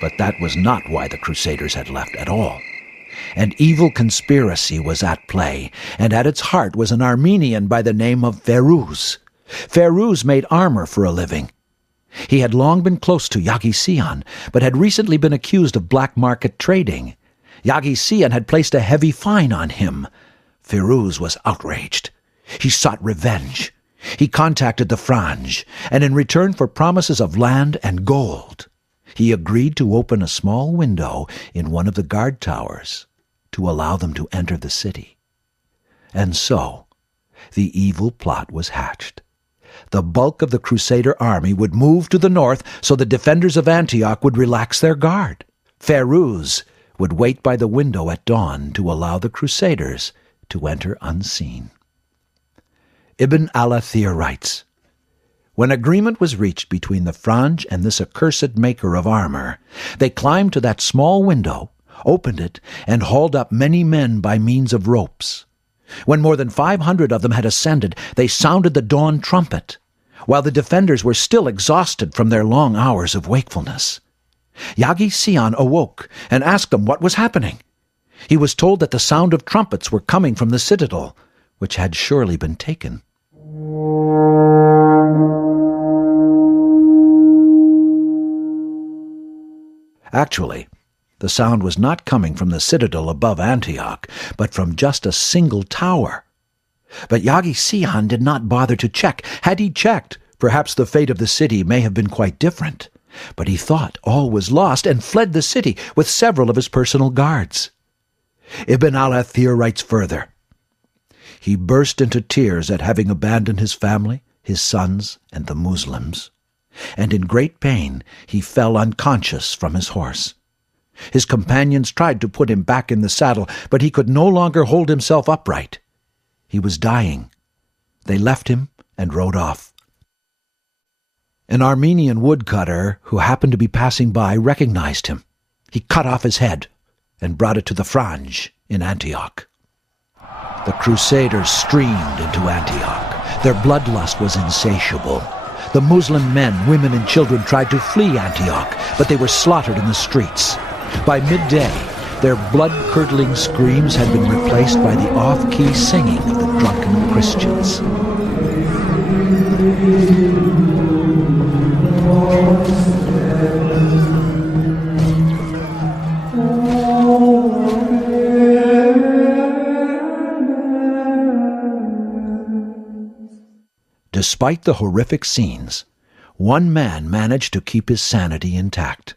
But that was not why the Crusaders had left at all. An evil conspiracy was at play, and at its heart was an Armenian by the name of Ferouz. Ferouz made armor for a living. He had long been close to Yagi Sion, but had recently been accused of black market trading. Yagi Sion had placed a heavy fine on him. Ferouz was outraged. He sought revenge. He contacted the Franj, and in return for promises of land and gold, he agreed to open a small window in one of the guard towers to allow them to enter the city. And so, the evil plot was hatched. The bulk of the Crusader army would move to the north so the defenders of Antioch would relax their guard. Ferouz would wait by the window at dawn to allow the Crusaders to enter unseen. Ibn al-Athir writes, "When agreement was reached between the Franj and this accursed maker of armor, they climbed to that small window, opened it, and hauled up many men by means of ropes. When more than 500 of them had ascended, they sounded the dawn trumpet, while the defenders were still exhausted from their long hours of wakefulness. Yagi Sion awoke and asked them what was happening. He was told that the sound of trumpets were coming from the citadel, which had surely been taken. Actually, the sound was not coming from the citadel above Antioch, but from just a single tower. But Yagi Sion did not bother to check. Had he checked, perhaps the fate of the city may have been quite different. But he thought all was lost and fled the city with several of his personal guards." Ibn al-Athir writes further, "He burst into tears at having abandoned his family, his sons, and the Muslims, and in great pain he fell unconscious from his horse. His companions tried to put him back in the saddle, but he could no longer hold himself upright. He was dying. They left him and rode off. An Armenian woodcutter who happened to be passing by recognized him. He cut off his head and brought it to the Franj in Antioch. The Crusaders streamed into Antioch. Their bloodlust was insatiable. The Muslim men, women, and children tried to flee Antioch, but they were slaughtered in the streets. By midday, their blood-curdling screams had been replaced by the off-key singing of the drunken Christians. Despite the horrific scenes, one man managed to keep his sanity intact.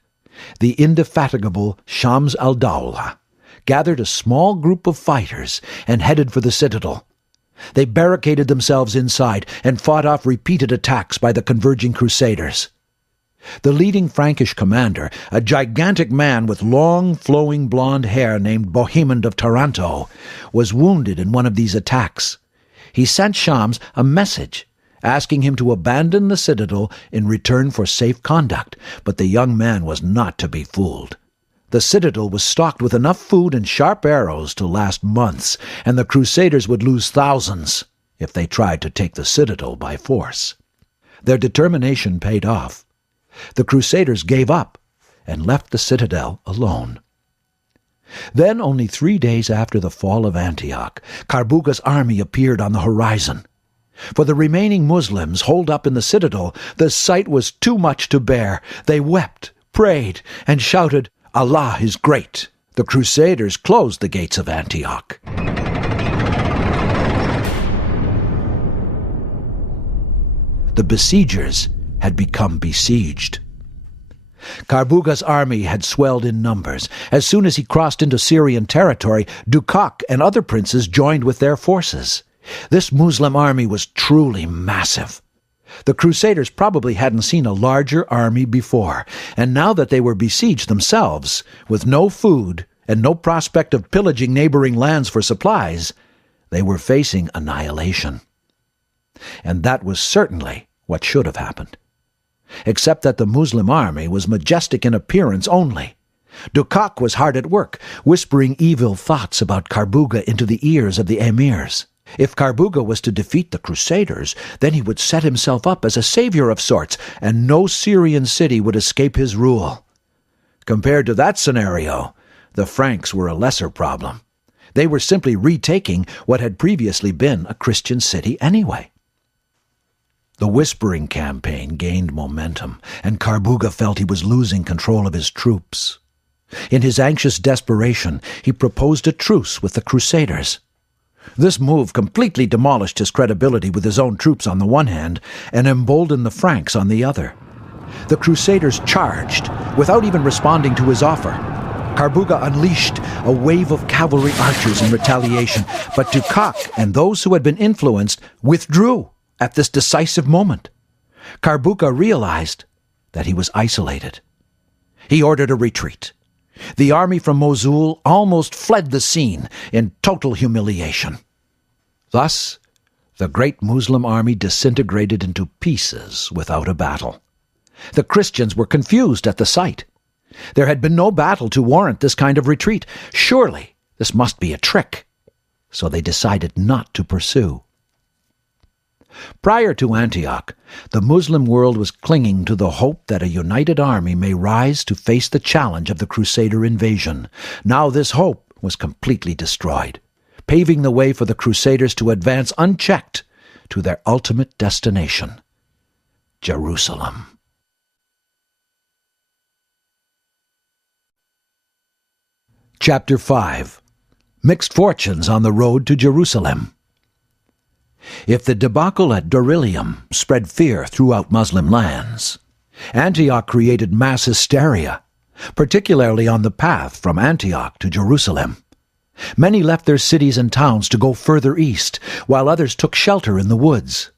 The indefatigable Shams al-Dawla gathered a small group of fighters and headed for the citadel. They barricaded themselves inside and fought off repeated attacks by the converging Crusaders. The leading Frankish commander, a gigantic man with long, flowing blonde hair named Bohemond of Taranto, was wounded in one of these attacks. He sent Shams a message asking him to abandon the citadel in return for safe conduct, but the young man was not to be fooled. The citadel was stocked with enough food and sharp arrows to last months, and the Crusaders would lose thousands if they tried to take the citadel by force. Their determination paid off. The Crusaders gave up and left the citadel alone. Then, only 3 days after the fall of Antioch, Carbuga's army appeared on the horizon. For the remaining Muslims holed up in the citadel, the sight was too much to bear. They wept, prayed, and shouted, "Allah is great!" The Crusaders closed the gates of Antioch. The besiegers had become besieged. Carbuga's army had swelled in numbers. As soon as he crossed into Syrian territory, Dukak and other princes joined with their forces. This Muslim army was truly massive. The Crusaders probably hadn't seen a larger army before, and now that they were besieged themselves, with no food and no prospect of pillaging neighboring lands for supplies, they were facing annihilation. And that was certainly what should have happened. Except that the Muslim army was majestic in appearance only. Dukak was hard at work, whispering evil thoughts about Karbuga into the ears of the emirs. If Karbuga was to defeat the Crusaders, then he would set himself up as a savior of sorts, and no Syrian city would escape his rule. Compared to that scenario, the Franks were a lesser problem. They were simply retaking what had previously been a Christian city anyway. The whispering campaign gained momentum, and Karbuga felt he was losing control of his troops. In his anxious desperation, he proposed a truce with the Crusaders. This move completely demolished his credibility with his own troops on the one hand, and emboldened the Franks on the other. The Crusaders charged, without even responding to his offer. Karbuga unleashed a wave of cavalry archers in retaliation, but Dukak and those who had been influenced withdrew at this decisive moment. Karbuga realized that he was isolated. He ordered a retreat. The army from Mosul almost fled the scene in total humiliation. Thus, the great Muslim army disintegrated into pieces without a battle. The Christians were confused at the sight. There had been no battle to warrant this kind of retreat. Surely this must be a trick. So they decided not to pursue. Prior to Antioch, the Muslim world was clinging to the hope that a united army may rise to face the challenge of the Crusader invasion. Now this hope was completely destroyed, paving the way for the Crusaders to advance unchecked to their ultimate destination, Jerusalem. Chapter 5. Mixed Fortunes on the Road to Jerusalem. If the debacle at Dorylium spread fear throughout Muslim lands, Antioch created mass hysteria, particularly on the path from Antioch to Jerusalem. Many left their cities and towns to go further east, while others took shelter in the woods.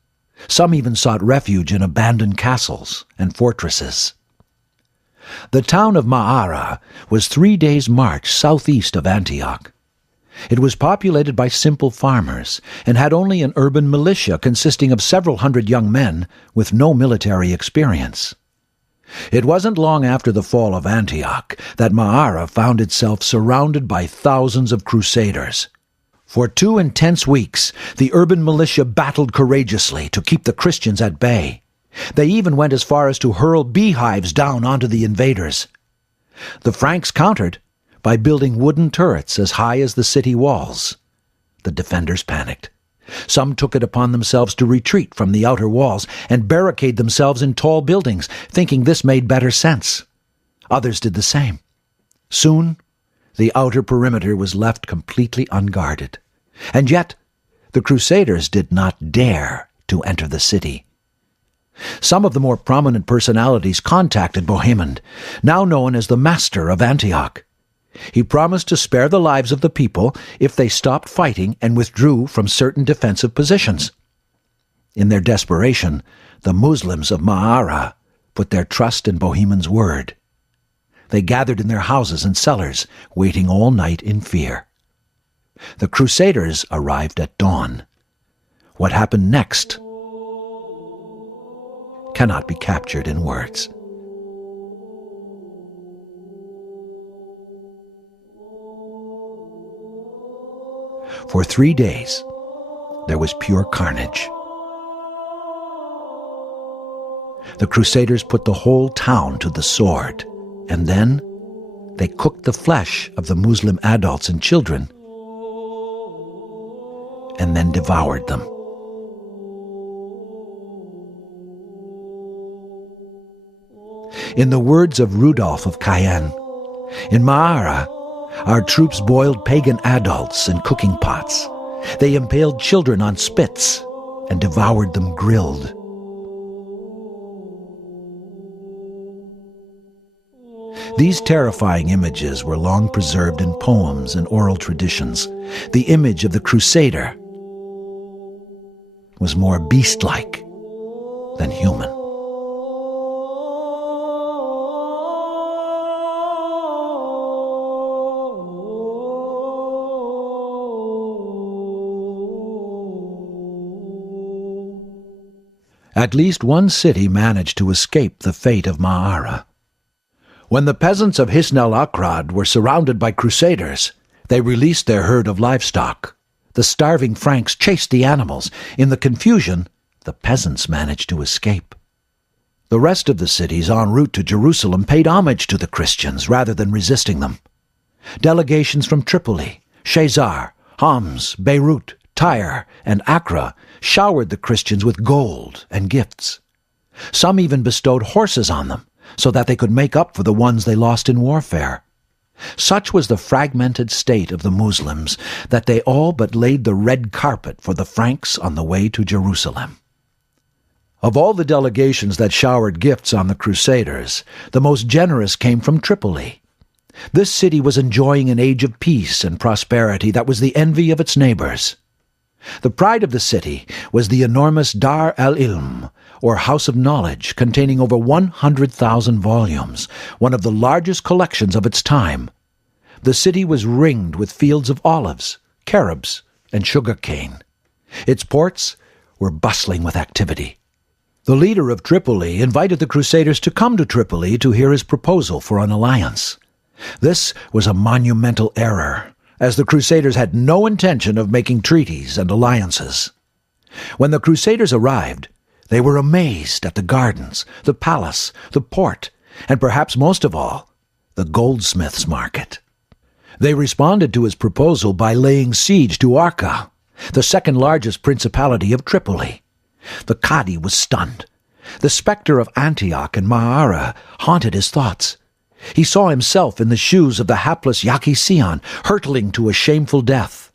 Some even sought refuge in abandoned castles and fortresses. The town of Ma'ara was 3 days' march southeast of Antioch. It was populated by simple farmers and had only an urban militia consisting of several hundred young men with no military experience. It wasn't long after the fall of Antioch that Ma'ara found itself surrounded by thousands of Crusaders. For 2 intense weeks, the urban militia battled courageously to keep the Christians at bay. They even went as far as to hurl beehives down onto the invaders. The Franks countered by building wooden turrets as high as the city walls. The defenders panicked. Some took it upon themselves to retreat from the outer walls and barricade themselves in tall buildings, thinking this made better sense. Others did the same. Soon, the outer perimeter was left completely unguarded. And yet, the Crusaders did not dare to enter the city. Some of the more prominent personalities contacted Bohemond, now known as the Master of Antioch. He promised to spare the lives of the people if they stopped fighting and withdrew from certain defensive positions. In their desperation, the Muslims of Ma'ara put their trust in Bohemond's word. They gathered in their houses and cellars, waiting all night in fear. The Crusaders arrived at dawn. What happened next cannot be captured in words. For 3 days, there was pure carnage. The Crusaders put the whole town to the sword, and then they cooked the flesh of the Muslim adults and children, and then devoured them. In the words of Rudolph of Cayenne, in Ma'ara, our troops boiled pagan adults in cooking pots. They impaled children on spits and devoured them grilled. These terrifying images were long preserved in poems and oral traditions. The image of the Crusader was more beast-like than human. At least one city managed to escape the fate of Ma'ara. When the peasants of Hisn al-Akrad were surrounded by Crusaders, they released their herd of livestock. The starving Franks chased the animals. In the confusion, the peasants managed to escape. The rest of the cities en route to Jerusalem paid homage to the Christians rather than resisting them. Delegations from Tripoli, Shazar, Homs, Beirut, Tyre, and Accra showered the Christians with gold and gifts. Some even bestowed horses on them so that they could make up for the ones they lost in warfare. Such was the fragmented state of the Muslims that they all but laid the red carpet for the Franks on the way to Jerusalem. Of all the delegations that showered gifts on the Crusaders, the most generous came from Tripoli. This city was enjoying an age of peace and prosperity that was the envy of its neighbors. The pride of the city was the enormous Dar al-Ilm, or House of Knowledge, containing over 100,000 volumes, one of the largest collections of its time. The city was ringed with fields of olives, carobs, and sugar cane. Its ports were bustling with activity. The leader of Tripoli invited the Crusaders to come to Tripoli to hear his proposal for an alliance. This was a monumental error, as the Crusaders had no intention of making treaties and alliances. When the Crusaders arrived, they were amazed at the gardens, the palace, the port, and perhaps most of all, the goldsmith's market. They responded to his proposal by laying siege to Arca, the second largest principality of Tripoli. The Qadi was stunned. The specter of Antioch and Ma'ara haunted his thoughts. He saw himself in the shoes of the hapless Yaqision, hurtling to a shameful death.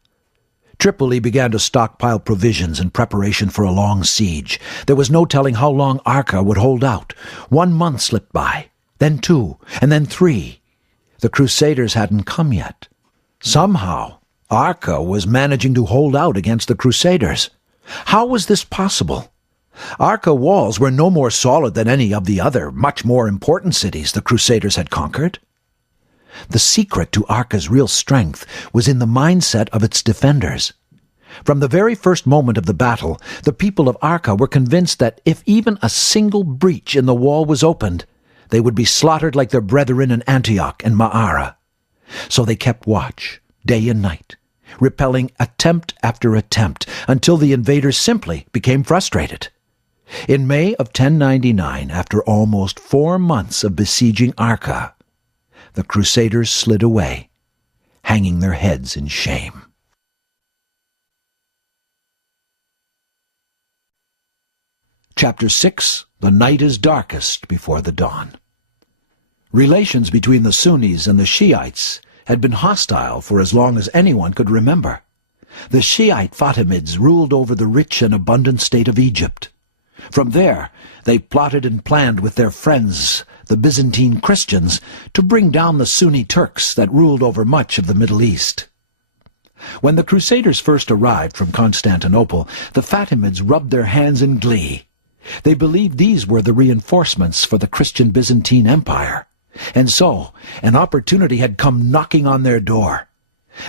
Tripoli began to stockpile provisions in preparation for a long siege. There was no telling how long Arca would hold out. 1 month slipped by, then 2, and then 3. The Crusaders hadn't come yet. Somehow, Arca was managing to hold out against the Crusaders. How was this possible? Arca walls were no more solid than any of the other, much more important cities the Crusaders had conquered. The secret to Arca's real strength was in the mindset of its defenders. From the very first moment of the battle, the people of Arca were convinced that if even a single breach in the wall was opened, they would be slaughtered like their brethren in Antioch and Ma'ara. So they kept watch, day and night, repelling attempt after attempt, until the invaders simply became frustrated. In May of 1099, after almost 4 months of besieging Arca, the Crusaders slid away, hanging their heads in shame. Chapter 6. The night is darkest before the dawn. Relations between the Sunnis and the Shiites had been hostile for as long as anyone could remember. The Shiite Fatimids ruled over the rich and abundant state of Egypt. From there, they plotted and planned with their friends, the Byzantine Christians, to bring down the Sunni Turks that ruled over much of the Middle East. When the Crusaders first arrived from Constantinople, the Fatimids rubbed their hands in glee. They believed these were the reinforcements for the Christian Byzantine Empire, and so an opportunity had come knocking on their door.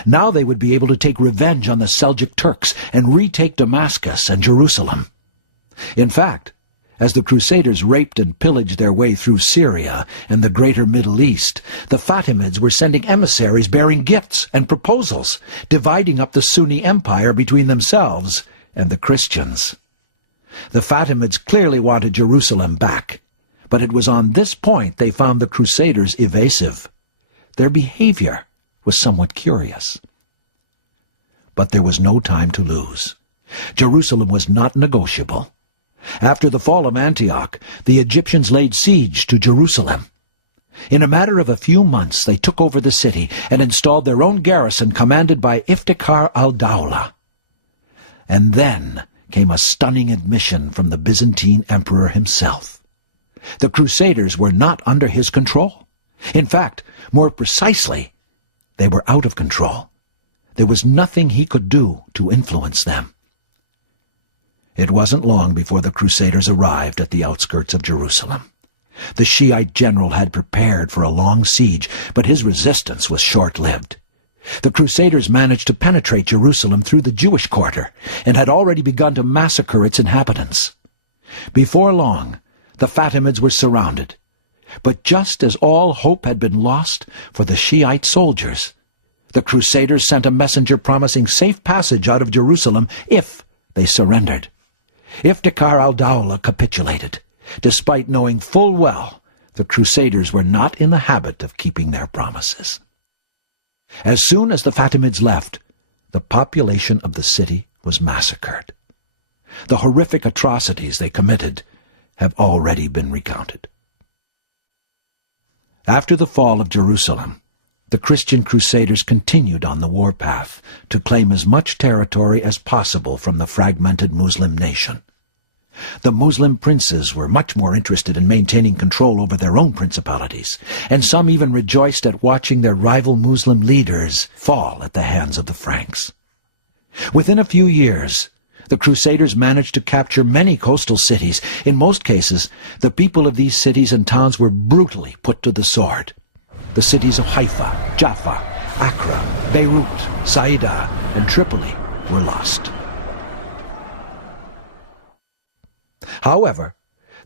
Now they would be able to take revenge on the Seljuk Turks and retake Damascus and Jerusalem. In fact, as the Crusaders raped and pillaged their way through Syria and the greater Middle East, the Fatimids were sending emissaries bearing gifts and proposals, dividing up the Sunni Empire between themselves and the Christians. The Fatimids clearly wanted Jerusalem back, but it was on this point they found the Crusaders evasive. Their behavior was somewhat curious. But there was no time to lose. Jerusalem was not negotiable. After the fall of Antioch, the Egyptians laid siege to Jerusalem. In a matter of a few months, they took over the city and installed their own garrison commanded by Iftikhar al-Dawla. And then came a stunning admission from the Byzantine emperor himself. The Crusaders were not under his control. In fact, more precisely, they were out of control. There was nothing he could do to influence them. It wasn't long before the Crusaders arrived at the outskirts of Jerusalem. The Shiite general had prepared for a long siege, but his resistance was short-lived. The Crusaders managed to penetrate Jerusalem through the Jewish quarter and had already begun to massacre its inhabitants. Before long, the Fatimids were surrounded. But just as all hope had been lost for the Shiite soldiers, the Crusaders sent a messenger promising safe passage out of Jerusalem if they surrendered. Iftikhar al-Dawla capitulated, despite knowing full well the Crusaders were not in the habit of keeping their promises. As soon as the Fatimids left, the population of the city was massacred. The horrific atrocities they committed have already been recounted. After the fall of Jerusalem, the Christian Crusaders continued on the warpath to claim as much territory as possible from the fragmented Muslim nation. The Muslim princes were much more interested in maintaining control over their own principalities, and some even rejoiced at watching their rival Muslim leaders fall at the hands of the Franks. Within a few years, the Crusaders managed to capture many coastal cities. In most cases, the people of these cities and towns were brutally put to the sword. The cities of Haifa, Jaffa, Accra, Beirut, Saida, and Tripoli were lost. However,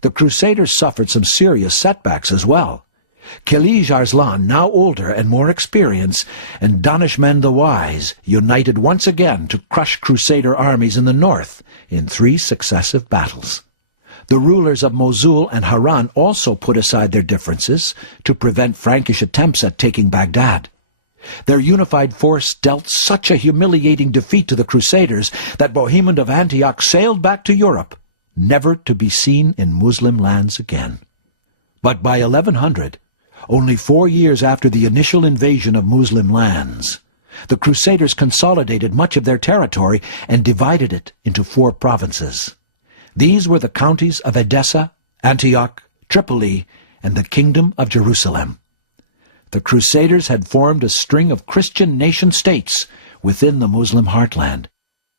the Crusaders suffered some serious setbacks as well. Kilij Arslan, now older and more experienced, and Danishmend the Wise united once again to crush Crusader armies in the north in 3 successive battles. The rulers of Mosul and Haran also put aside their differences to prevent Frankish attempts at taking Baghdad. Their unified force dealt such a humiliating defeat to the Crusaders that Bohemond of Antioch sailed back to Europe, never to be seen in Muslim lands again. But by 1100, only 4 years after the initial invasion of Muslim lands, the Crusaders consolidated much of their territory and divided it into 4 provinces. These were the counties of Edessa, Antioch, Tripoli, and the Kingdom of Jerusalem. The Crusaders had formed a string of Christian nation-states within the Muslim heartland.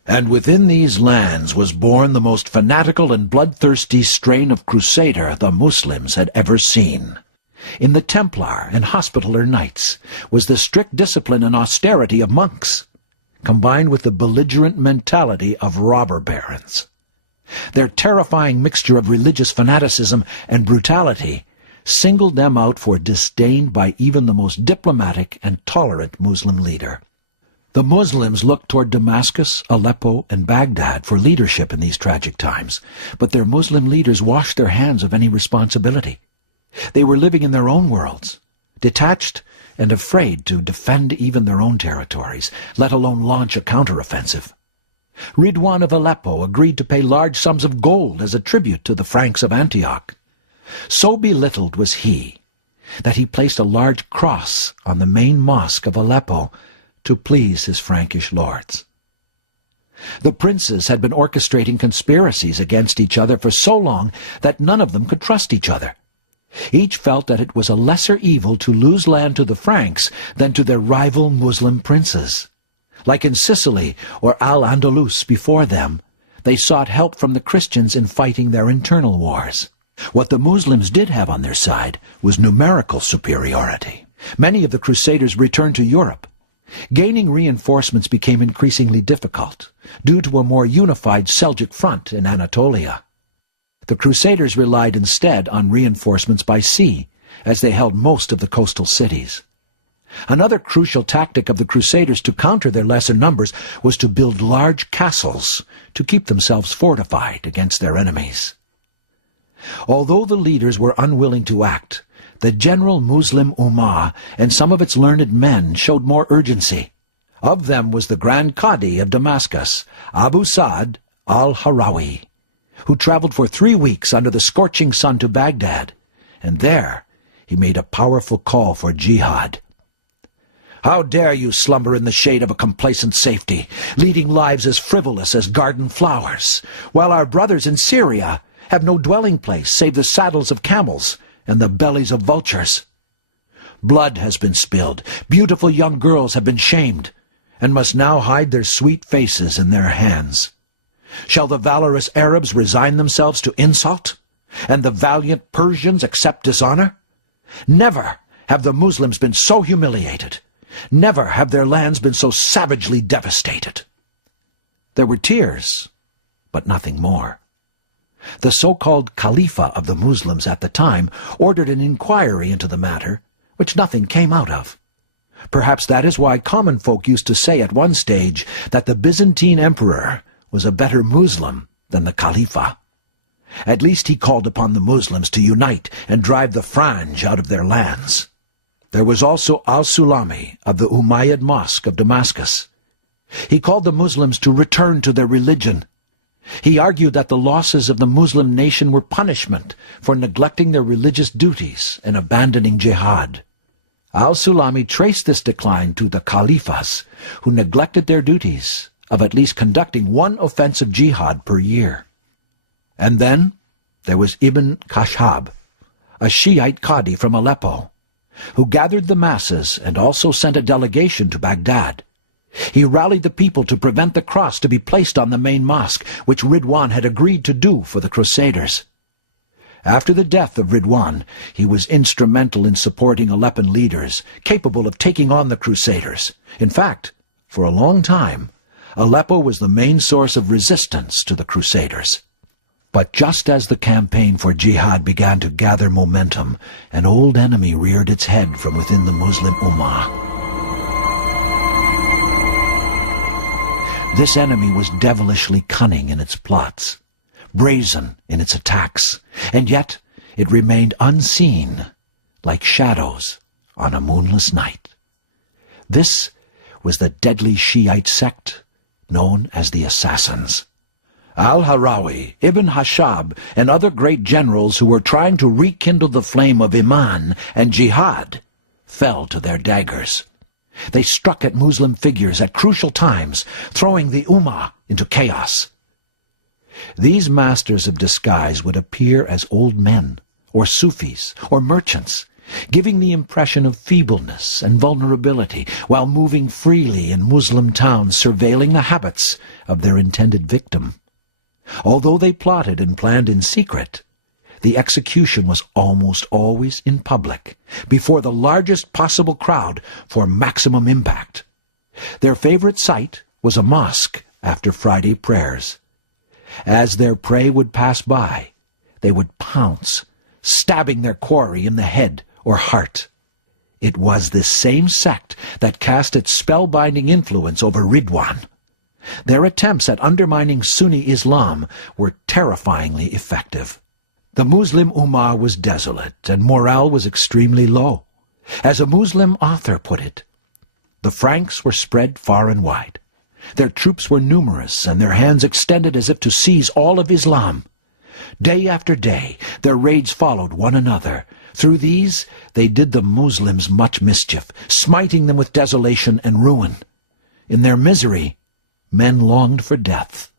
And within these lands was born the most fanatical and bloodthirsty strain of Crusader the Muslims had ever seen. In the Templar and Hospitaller Knights was the strict discipline and austerity of monks, combined with the belligerent mentality of robber barons. Their terrifying mixture of religious fanaticism and brutality singled them out for disdain by even the most diplomatic and tolerant Muslim leader. The Muslims looked toward Damascus, Aleppo, and Baghdad for leadership in these tragic times, but their Muslim leaders washed their hands of any responsibility. They were living in their own worlds, detached and afraid to defend even their own territories, let alone launch a counteroffensive. Ridwan of Aleppo agreed to pay large sums of gold as a tribute to the Franks of Antioch. So belittled was he that he placed a large cross on the main mosque of Aleppo to please his Frankish lords. The princes had been orchestrating conspiracies against each other for so long that none of them could trust each other. Each felt that it was a lesser evil to lose land to the Franks than to their rival Muslim princes. Like in Sicily or Al-Andalus before them, they sought help from the Christians in fighting their internal wars. What the Muslims did have on their side was numerical superiority. Many of the Crusaders returned to Europe. Gaining reinforcements became increasingly difficult, due to a more unified Seljuk front in Anatolia. The Crusaders relied instead on reinforcements by sea, as they held most of the coastal cities. Another crucial tactic of the Crusaders to counter their lesser numbers was to build large castles to keep themselves fortified against their enemies. Although the leaders were unwilling to act, the general Muslim Ummah and some of its learned men showed more urgency. Of them was the Grand Qadi of Damascus, Abu Sa'd al-Harawi, who traveled for 3 weeks under the scorching sun to Baghdad, and there he made a powerful call for jihad. "How dare you slumber in the shade of a complacent safety, leading lives as frivolous as garden flowers, while our brothers in Syria have no dwelling place save the saddles of camels and the bellies of vultures. Blood has been spilled, beautiful young girls have been shamed, and must now hide their sweet faces in their hands. Shall the valorous Arabs resign themselves to insult, and the valiant Persians accept dishonor? Never have the Muslims been so humiliated. Never have their lands been so savagely devastated. There were tears, but nothing more. The so-called Khalifa of the Muslims at the time ordered an inquiry into the matter, which nothing came out of. Perhaps that is why common folk used to say at one stage that the Byzantine emperor was a better Muslim than the Khalifa. At least he called upon the Muslims to unite and drive the Franj out of their lands. There was also al-Sulami of the Umayyad Mosque of Damascus. He called the Muslims to return to their religion. He argued that the losses of the Muslim nation were punishment for neglecting their religious duties and abandoning jihad. Al-Sulami traced this decline to the Khalifas, who neglected their duties of at least conducting one offensive jihad per year. And then there was Ibn Kashhab, a Shiite Qadi from Aleppo, who gathered the masses and also sent a delegation to Baghdad. He rallied the people to prevent the cross to be placed on the main mosque, which Ridwan had agreed to do for the Crusaders. After the death of Ridwan, he was instrumental in supporting Aleppan leaders, capable of taking on the Crusaders. In fact, for a long time, Aleppo was the main source of resistance to the Crusaders. But just as the campaign for jihad began to gather momentum, an old enemy reared its head from within the Muslim Ummah. This enemy was devilishly cunning in its plots, brazen in its attacks, and yet it remained unseen, like shadows on a moonless night. This was the deadly Shiite sect known as the Assassins. Al-Harawi, Ibn Hashab, and other great generals who were trying to rekindle the flame of Iman and Jihad fell to their daggers. They struck at Muslim figures at crucial times, throwing the Ummah into chaos. These masters of disguise would appear as old men, or Sufis, or merchants, giving the impression of feebleness and vulnerability, while moving freely in Muslim towns, surveilling the habits of their intended victim. Although they plotted and planned in secret, the execution was almost always in public, before the largest possible crowd for maximum impact. Their favorite site was a mosque after Friday prayers. As their prey would pass by, they would pounce, stabbing their quarry in the head or heart. It was this same sect that cast its spellbinding influence over Ridwan. Their attempts at undermining Sunni Islam were terrifyingly effective. The Muslim Ummah was desolate, and morale was extremely low. As a Muslim author put it, the Franks were spread far and wide. Their troops were numerous, and their hands extended as if to seize all of Islam. Day after day, their raids followed one another. Through these, they did the Muslims much mischief, smiting them with desolation and ruin. In their misery, men longed for death.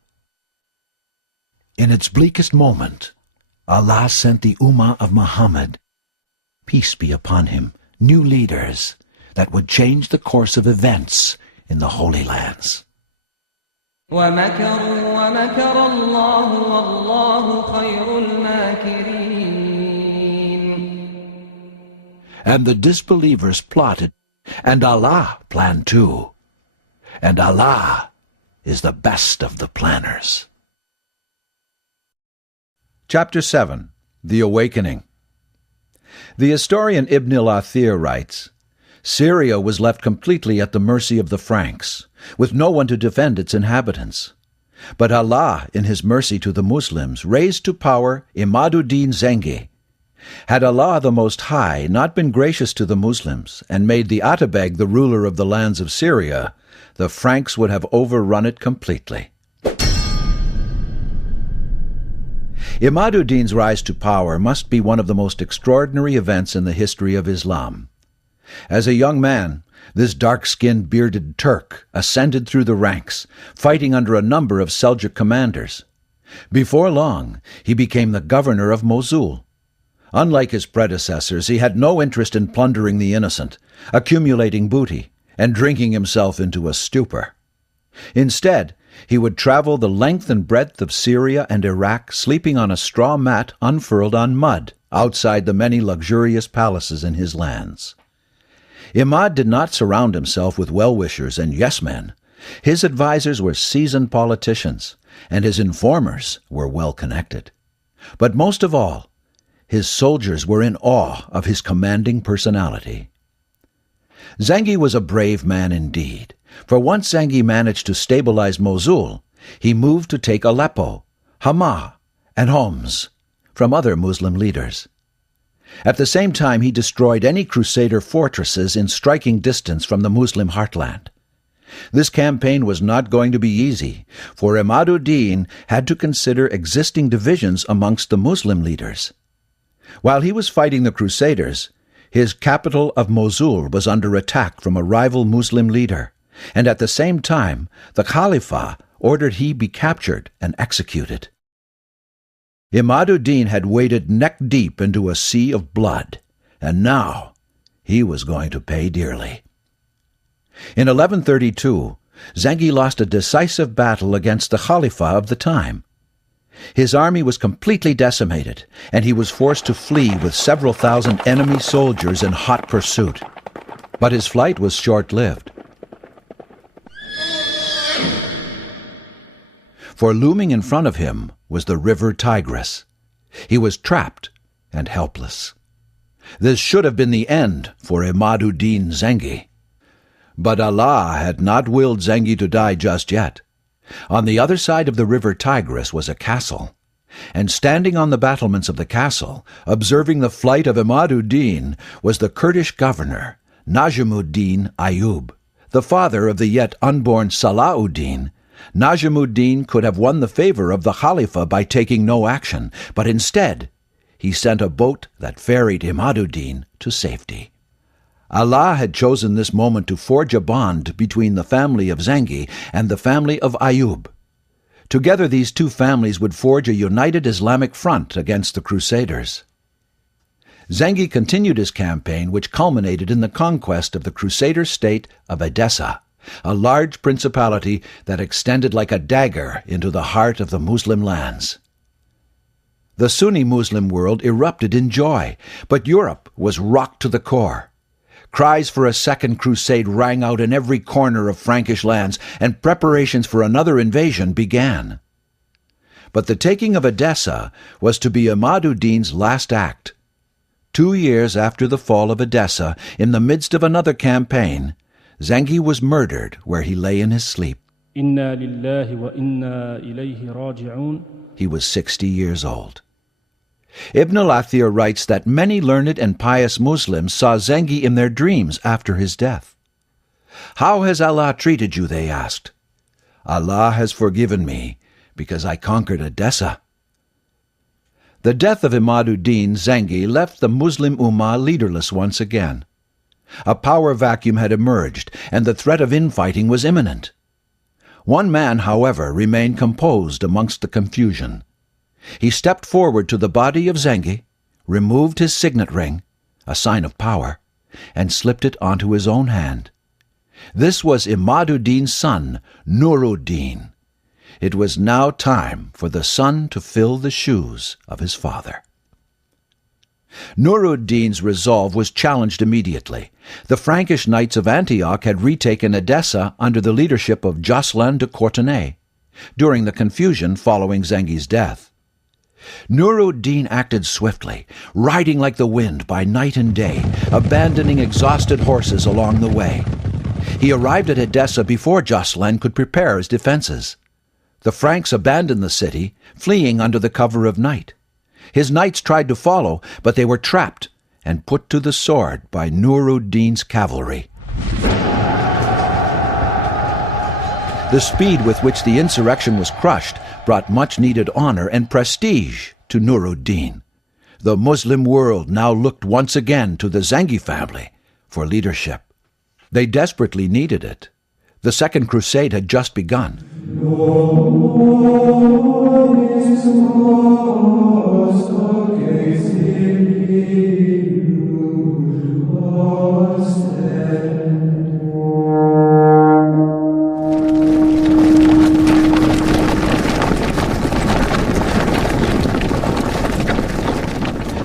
In its bleakest moment, Allah sent the Ummah of Muhammad, peace be upon him, new leaders that would change the course of events in the Holy Lands. وَمَكَرُوا وَمَكَرَ اللَّهُ وَاللَّهُ خَيْرُ الْمَاكِرِينَ. And the disbelievers plotted, and Allah planned too. And Allah is the best of the planners. Chapter 7. The Awakening. The historian Ibn al-Athir writes, Syria was left completely at the mercy of the Franks, with no one to defend its inhabitants. But Allah, in His mercy to the Muslims, raised to power Imaduddin Zengi. Had Allah the Most High not been gracious to the Muslims and made the Atabeg the ruler of the lands of Syria, the Franks would have overrun it completely. Imaduddin's rise to power must be one of the most extraordinary events in the history of Islam. As a young man, this dark-skinned, bearded Turk ascended through the ranks, fighting under a number of Seljuk commanders. Before long, he became the governor of Mosul. Unlike his predecessors, he had no interest in plundering the innocent, accumulating booty, and drinking himself into a stupor. Instead, He would travel the length and breadth of Syria and Iraq, sleeping on a straw mat unfurled on mud outside the many luxurious palaces in his lands. Imad did not surround himself with well-wishers and yes-men. His advisers were seasoned politicians, and his informers were well-connected. But most of all, his soldiers were in awe of his commanding personality. Zengi was a brave man indeed, for once Zengi managed to stabilize Mosul, he moved to take Aleppo, Hama, and Homs from other Muslim leaders. At the same time, he destroyed any Crusader fortresses in striking distance from the Muslim heartland. This campaign was not going to be easy, for Salahudeen had to consider existing divisions amongst the Muslim leaders. While he was fighting the Crusaders, his capital of Mosul was under attack from a rival Muslim leader, and at the same time the Khalifa ordered he be captured and executed. Salahudeen had waded neck-deep into a sea of blood, and now he was going to pay dearly. In 1132, Zengi lost a decisive battle against the Khalifa of the time. His army was completely decimated, and he was forced to flee with several thousand enemy soldiers in hot pursuit. But his flight was short-lived. For looming in front of him was the river Tigris. He was trapped and helpless. This should have been the end for Salahudeen Zengi. But Allah had not willed Zengi to die just yet. On the other side of the river Tigris was a castle, and standing on the battlements of the castle, observing the flight of Salahudeen, was the Kurdish governor, Najmuddin Ayyub, the father of the yet unborn Salahudeen. Najmuddin could have won the favor of the Khalifa by taking no action, but instead he sent a boat that ferried Salahudeen to safety. Allah had chosen this moment to forge a bond between the family of Zengi and the family of Ayyub. Together these two families would forge a united Islamic front against the Crusaders. Zengi continued his campaign, which culminated in the conquest of the Crusader state of Edessa, a large principality that extended like a dagger into the heart of the Muslim lands. The Sunni Muslim world erupted in joy, but Europe was rocked to the core. Cries for a second crusade rang out in every corner of Frankish lands, and preparations for another invasion began. But the taking of Edessa was to be Salahudeen's last act. 2 years after the fall of Edessa, in the midst of another campaign, Zengi was murdered where he lay in his sleep. Inna lillahi wa inna ilayhi raji'un. He was 60 years old. Ibn al-Athir writes that many learned and pious Muslims saw Zengi in their dreams after his death. "How has Allah treated you?" they asked. "Allah has forgiven me because I conquered Edessa." The death of Salahudeen Zengi left the Muslim Ummah leaderless once again. A power vacuum had emerged, and the threat of infighting was imminent. One man, however, remained composed amongst the confusion. He stepped forward to the body of Zengi, removed his signet ring, a sign of power, and slipped it onto his own hand. This was Salahudeen's son, Nuruddin. It was now time for the son to fill the shoes of his father. Nuruddin's resolve was challenged immediately. The Frankish knights of Antioch had retaken Edessa under the leadership of Jocelyn de Courtenay, during the confusion following Zengi's death. Nuruddin acted swiftly, riding like the wind by night and day, abandoning exhausted horses along the way. He arrived at Edessa before Jocelyn could prepare his defenses. The Franks abandoned the city, fleeing under the cover of night. His knights tried to follow, but they were trapped and put to the sword by Nuruddin's cavalry. The speed with which the insurrection was crushed brought much-needed honor and prestige to Nuruddin. The Muslim world now looked once again to the Zengi family for leadership. They desperately needed it. The Second Crusade had just begun.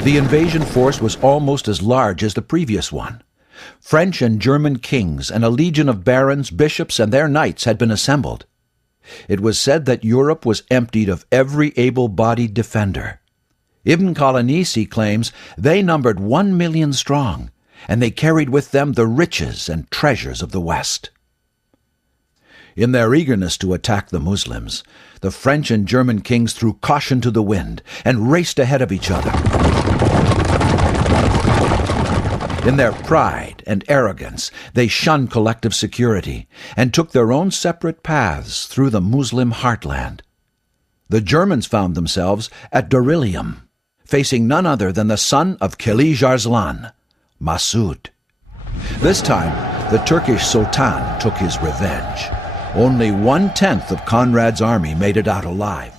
The invasion force was almost as large as the previous one. French and German kings and a legion of barons, bishops, and their knights had been assembled. It was said that Europe was emptied of every able-bodied defender. Ibn Qalanisi claims they numbered 1 million strong, and they carried with them the riches and treasures of the West. In their eagerness to attack the Muslims, the French and German kings threw caution to the wind and raced ahead of each other. In their pride and arrogance, they shunned collective security and took their own separate paths through the Muslim heartland. The Germans found themselves at Dorylium, facing none other than the son of Kilij Arslan, Masud. This time, the Turkish Sultan took his revenge. Only 1/10 of Conrad's army made it out alive.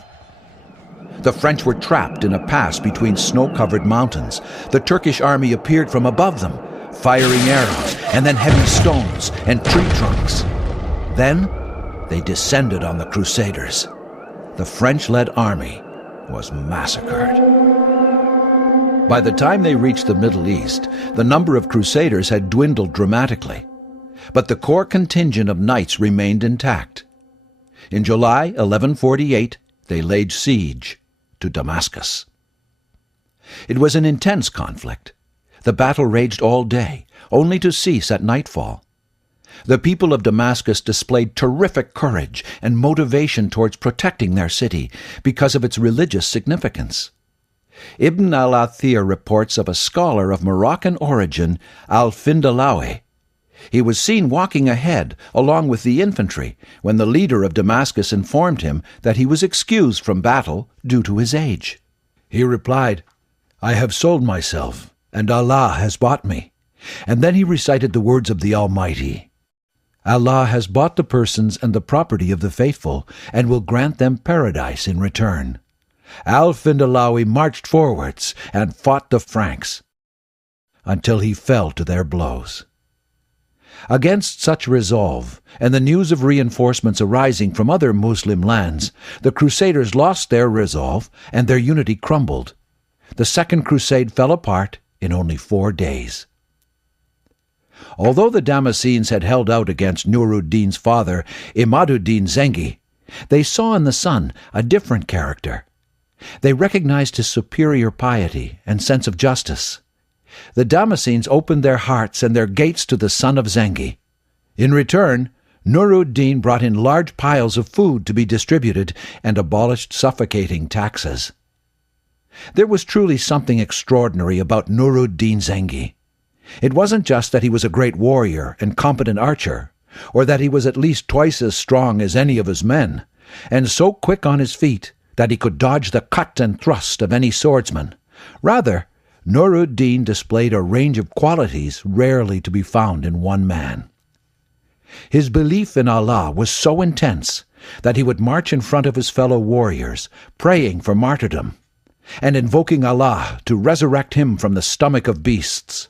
The French were trapped in a pass between snow-covered mountains. The Turkish army appeared from above them, firing arrows and then heavy stones and tree trunks. Then they descended on the Crusaders. The French-led army was massacred. By the time they reached the Middle East, the number of Crusaders had dwindled dramatically, but the core contingent of knights remained intact. In July 1148, they laid siege to Damascus. It was an intense conflict. The battle raged all day, only to cease at nightfall. The people of Damascus displayed terrific courage and motivation towards protecting their city because of its religious significance. Ibn al-Athir reports of a scholar of Moroccan origin, al-Findalawi. He was seen walking ahead along with the infantry when the leader of Damascus informed him that he was excused from battle due to his age. He replied, "I have sold myself, and Allah has bought me." And then he recited the words of the Almighty. Allah has bought the persons and the property of the faithful, and will grant them paradise in return. Al-Findalawi marched forwards and fought the Franks until he fell to their blows. Against such resolve, and the news of reinforcements arising from other Muslim lands, the Crusaders lost their resolve and their unity crumbled. The Second Crusade fell apart in only 4 days. Although the Damascenes had held out against Nur-ud-Din's father, Imad-ud-Din Zengi, they saw in the son a different character. They recognized his superior piety and sense of justice. The Damascenes opened their hearts and their gates to the son of Zengi. In return, Nur-ud-Din brought in large piles of food to be distributed and abolished suffocating taxes. There was truly something extraordinary about Nur-ud-Din Zengi. It wasn't just that he was a great warrior and competent archer, or that he was at least twice as strong as any of his men, and so quick on his feet that he could dodge the cut and thrust of any swordsman. Rather, Nur-ud-Din displayed a range of qualities rarely to be found in one man. His belief in Allah was so intense that he would march in front of his fellow warriors, praying for martyrdom, and invoking Allah to resurrect him from the stomach of beasts.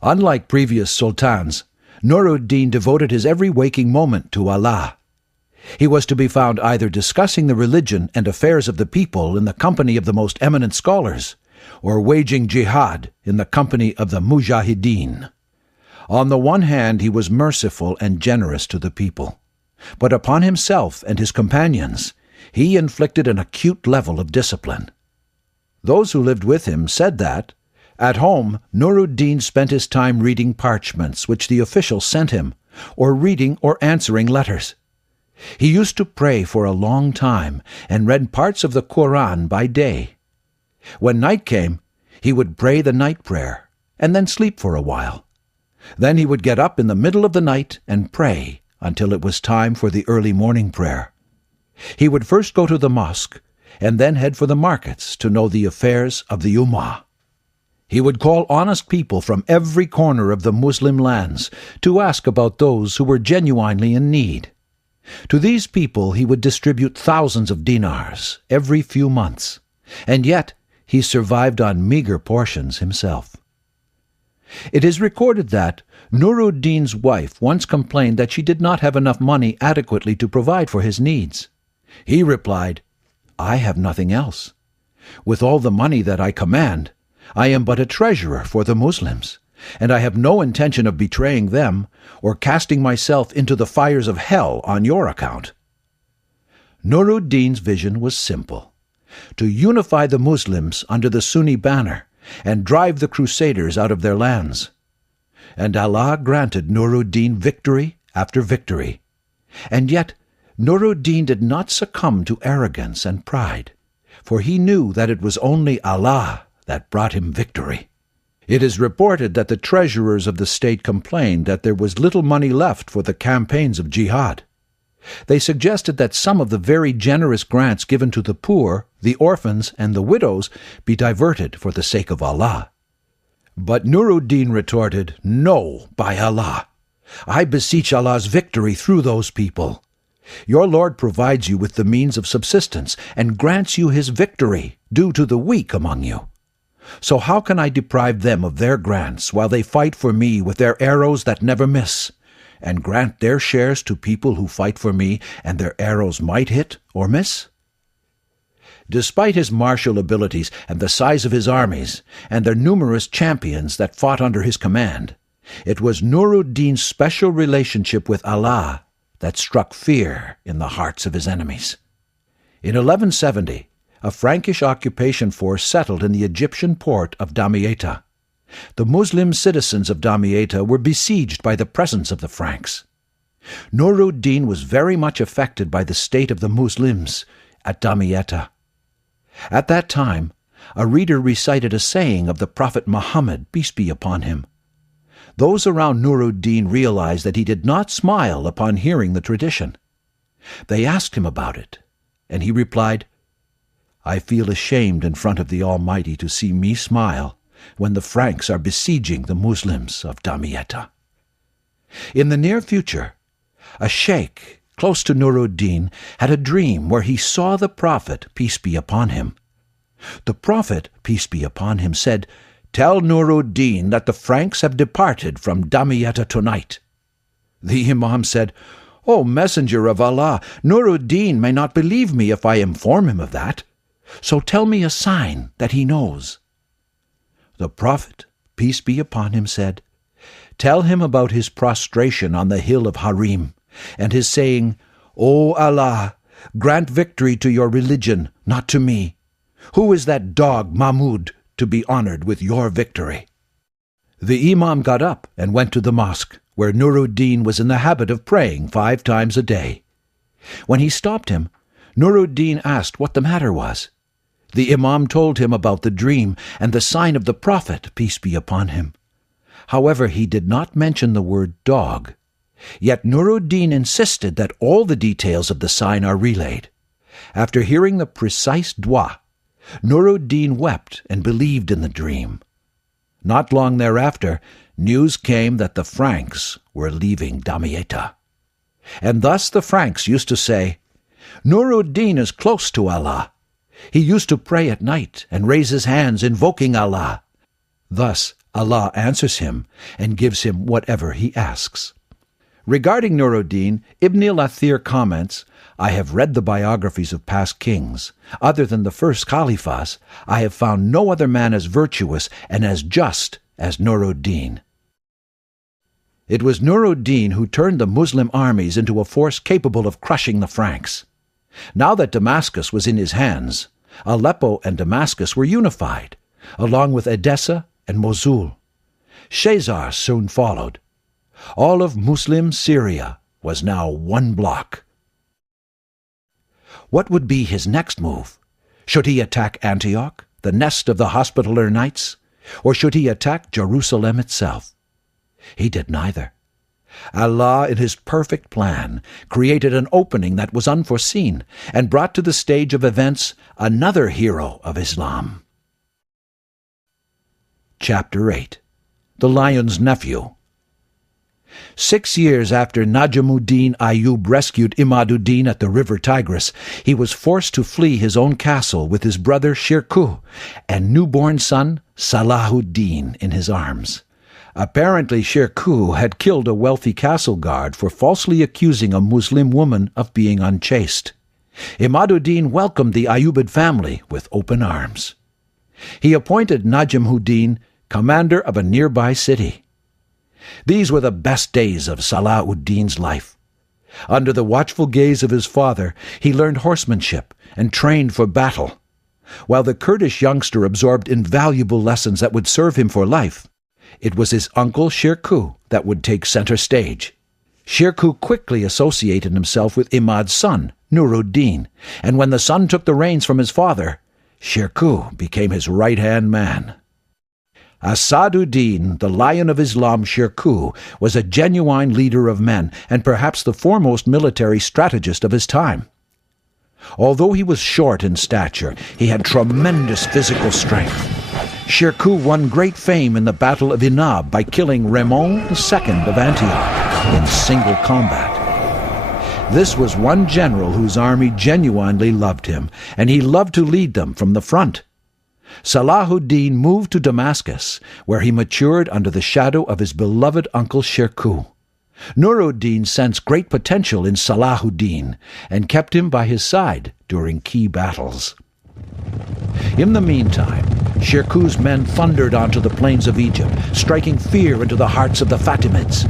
Unlike previous sultans, Nur-ud-Din devoted his every waking moment to Allah. He was to be found either discussing the religion and affairs of the people in the company of the most eminent scholars, or waging jihad in the company of the mujahideen. On the one hand, he was merciful and generous to the people, but upon himself and his companions, he inflicted an acute level of discipline. Those who lived with him said that, at home, Nur-ud-Din spent his time reading parchments which the officials sent him, or reading or answering letters. He used to pray for a long time and read parts of the Quran by day. When night came, he would pray the night prayer and then sleep for a while. Then he would get up in the middle of the night and pray until it was time for the early morning prayer. He would first go to the mosque and then head for the markets to know the affairs of the Ummah. He would call honest people from every corner of the Muslim lands to ask about those who were genuinely in need. To these people he would distribute thousands of dinars every few months, and yet he survived on meager portions himself. It is recorded that Nur-ud-Din's wife once complained that she did not have enough money adequately to provide for his needs. He replied, "I have nothing else. With all the money that I command, I am but a treasurer for the Muslims, and I have no intention of betraying them or casting myself into the fires of hell on your account." Nur-ud-Din's vision was simple: to unify the Muslims under the Sunni banner and drive the Crusaders out of their lands. And Allah granted Nur-ud-Din victory after victory. And yet Nur-ud-Din did not succumb to arrogance and pride, for he knew that it was only Allah that brought him victory. It is reported that the treasurers of the state complained that there was little money left for the campaigns of jihad. They suggested that some of the very generous grants given to the poor, the orphans, and the widows be diverted for the sake of Allah. But Nur-ud-Din retorted, "No, by Allah! I beseech Allah's victory through those people. Your Lord provides you with the means of subsistence and grants you his victory due to the weak among you. So how can I deprive them of their grants while they fight for me with their arrows that never miss, and grant their shares to people who fight for me and their arrows might hit or miss?" Despite his martial abilities and the size of his armies and their numerous champions that fought under his command, it was Nur-ud-Din's special relationship with Allah that struck fear in the hearts of his enemies. In 1170, a Frankish occupation force settled in the Egyptian port of Damietta. The Muslim citizens of Damietta were besieged by the presence of the Franks. Nur-ud-Din was very much affected by the state of the Muslims at Damietta. At that time, a reader recited a saying of the Prophet Muhammad, peace be upon him. Those around Nur-ud-Din realized that he did not smile upon hearing the tradition. They asked him about it, and he replied, "I feel ashamed in front of the Almighty to see me smile when the Franks are besieging the Muslims of Damietta." In the near future, a sheikh close to Nur-ud-Din had a dream where he saw the Prophet, peace be upon him. The Prophet, peace be upon him, said, "Tell Nur-ud-Din that the Franks have departed from Damietta tonight." The Imam said, "O Messenger of Allah, Nur-ud-Din may not believe me if I inform him of that. So tell me a sign that he knows." The Prophet, peace be upon him, said, "Tell him about his prostration on the hill of Harim, and his saying, 'O Allah, grant victory to your religion, not to me. Who is that dog Mahmud to be honored with your victory?'" The Imam got up and went to the mosque, where Nur-ud-Din was in the habit of praying 5 times a day. When he stopped him, Nur-ud-Din asked what the matter was. The Imam told him about the dream and the sign of the Prophet, peace be upon him. However, he did not mention the word dog. Yet Nur-ud-Din insisted that all the details of the sign are relayed. After hearing the precise dua, Nur-ud-Din wept and believed in the dream. Not long thereafter, news came that the Franks were leaving Damietta. And thus the Franks used to say, "Nur-ud-Din is close to Allah. He used to pray at night and raise his hands invoking Allah. Thus Allah answers him and gives him whatever he asks." Regarding Nur-ud-Din, Ibn al-Athir comments, "I have read the biographies of past kings. Other than the first caliphs, I have found no other man as virtuous and as just as Nur-ud-Din." It was Nur-ud-Din who turned the Muslim armies into a force capable of crushing the Franks. Now that Damascus was in his hands, Aleppo and Damascus were unified, along with Edessa and Mosul. Shazar soon followed. All of Muslim Syria was now one block. What would be his next move? Should he attack Antioch, the nest of the Hospitaller Knights, or should he attack Jerusalem itself? He did neither. Allah, in his perfect plan, created an opening that was unforeseen and brought to the stage of events another hero of Islam. Chapter 8. The Lion's Nephew. 6 years after Najmuddin Ayyub rescued Imaduddin at the river Tigris, he was forced to flee his own castle with his brother Shirkuh and newborn son Salahudeen in his arms. Apparently Shirkuh had killed a wealthy castle guard for falsely accusing a Muslim woman of being unchaste. Imaduddin welcomed the Ayyubid family with open arms. He appointed Najmuddin commander of a nearby city. These were the best days of Salahudeen's life. Under the watchful gaze of his father, he learned horsemanship and trained for battle. While the Kurdish youngster absorbed invaluable lessons that would serve him for life, it was his uncle Shirkuh that would take center stage. Shirkuh quickly associated himself with Imad's son, Nuruddin, and when the son took the reins from his father, Shirkuh became his right-hand man. Salahudeen, the Lion of Islam Shirkuh, was a genuine leader of men and perhaps the foremost military strategist of his time. Although he was short in stature, he had tremendous physical strength. Shirkuh won great fame in the Battle of Inab by killing Raymond II of Antioch in single combat. This was one general whose army genuinely loved him, and he loved to lead them from the front. Salahudeen moved to Damascus, where he matured under the shadow of his beloved uncle Shirkuh. Nuruddin sensed great potential in Salahudeen and kept him by his side during key battles. In the meantime, Shirkuh's men thundered onto the plains of Egypt, striking fear into the hearts of the Fatimids.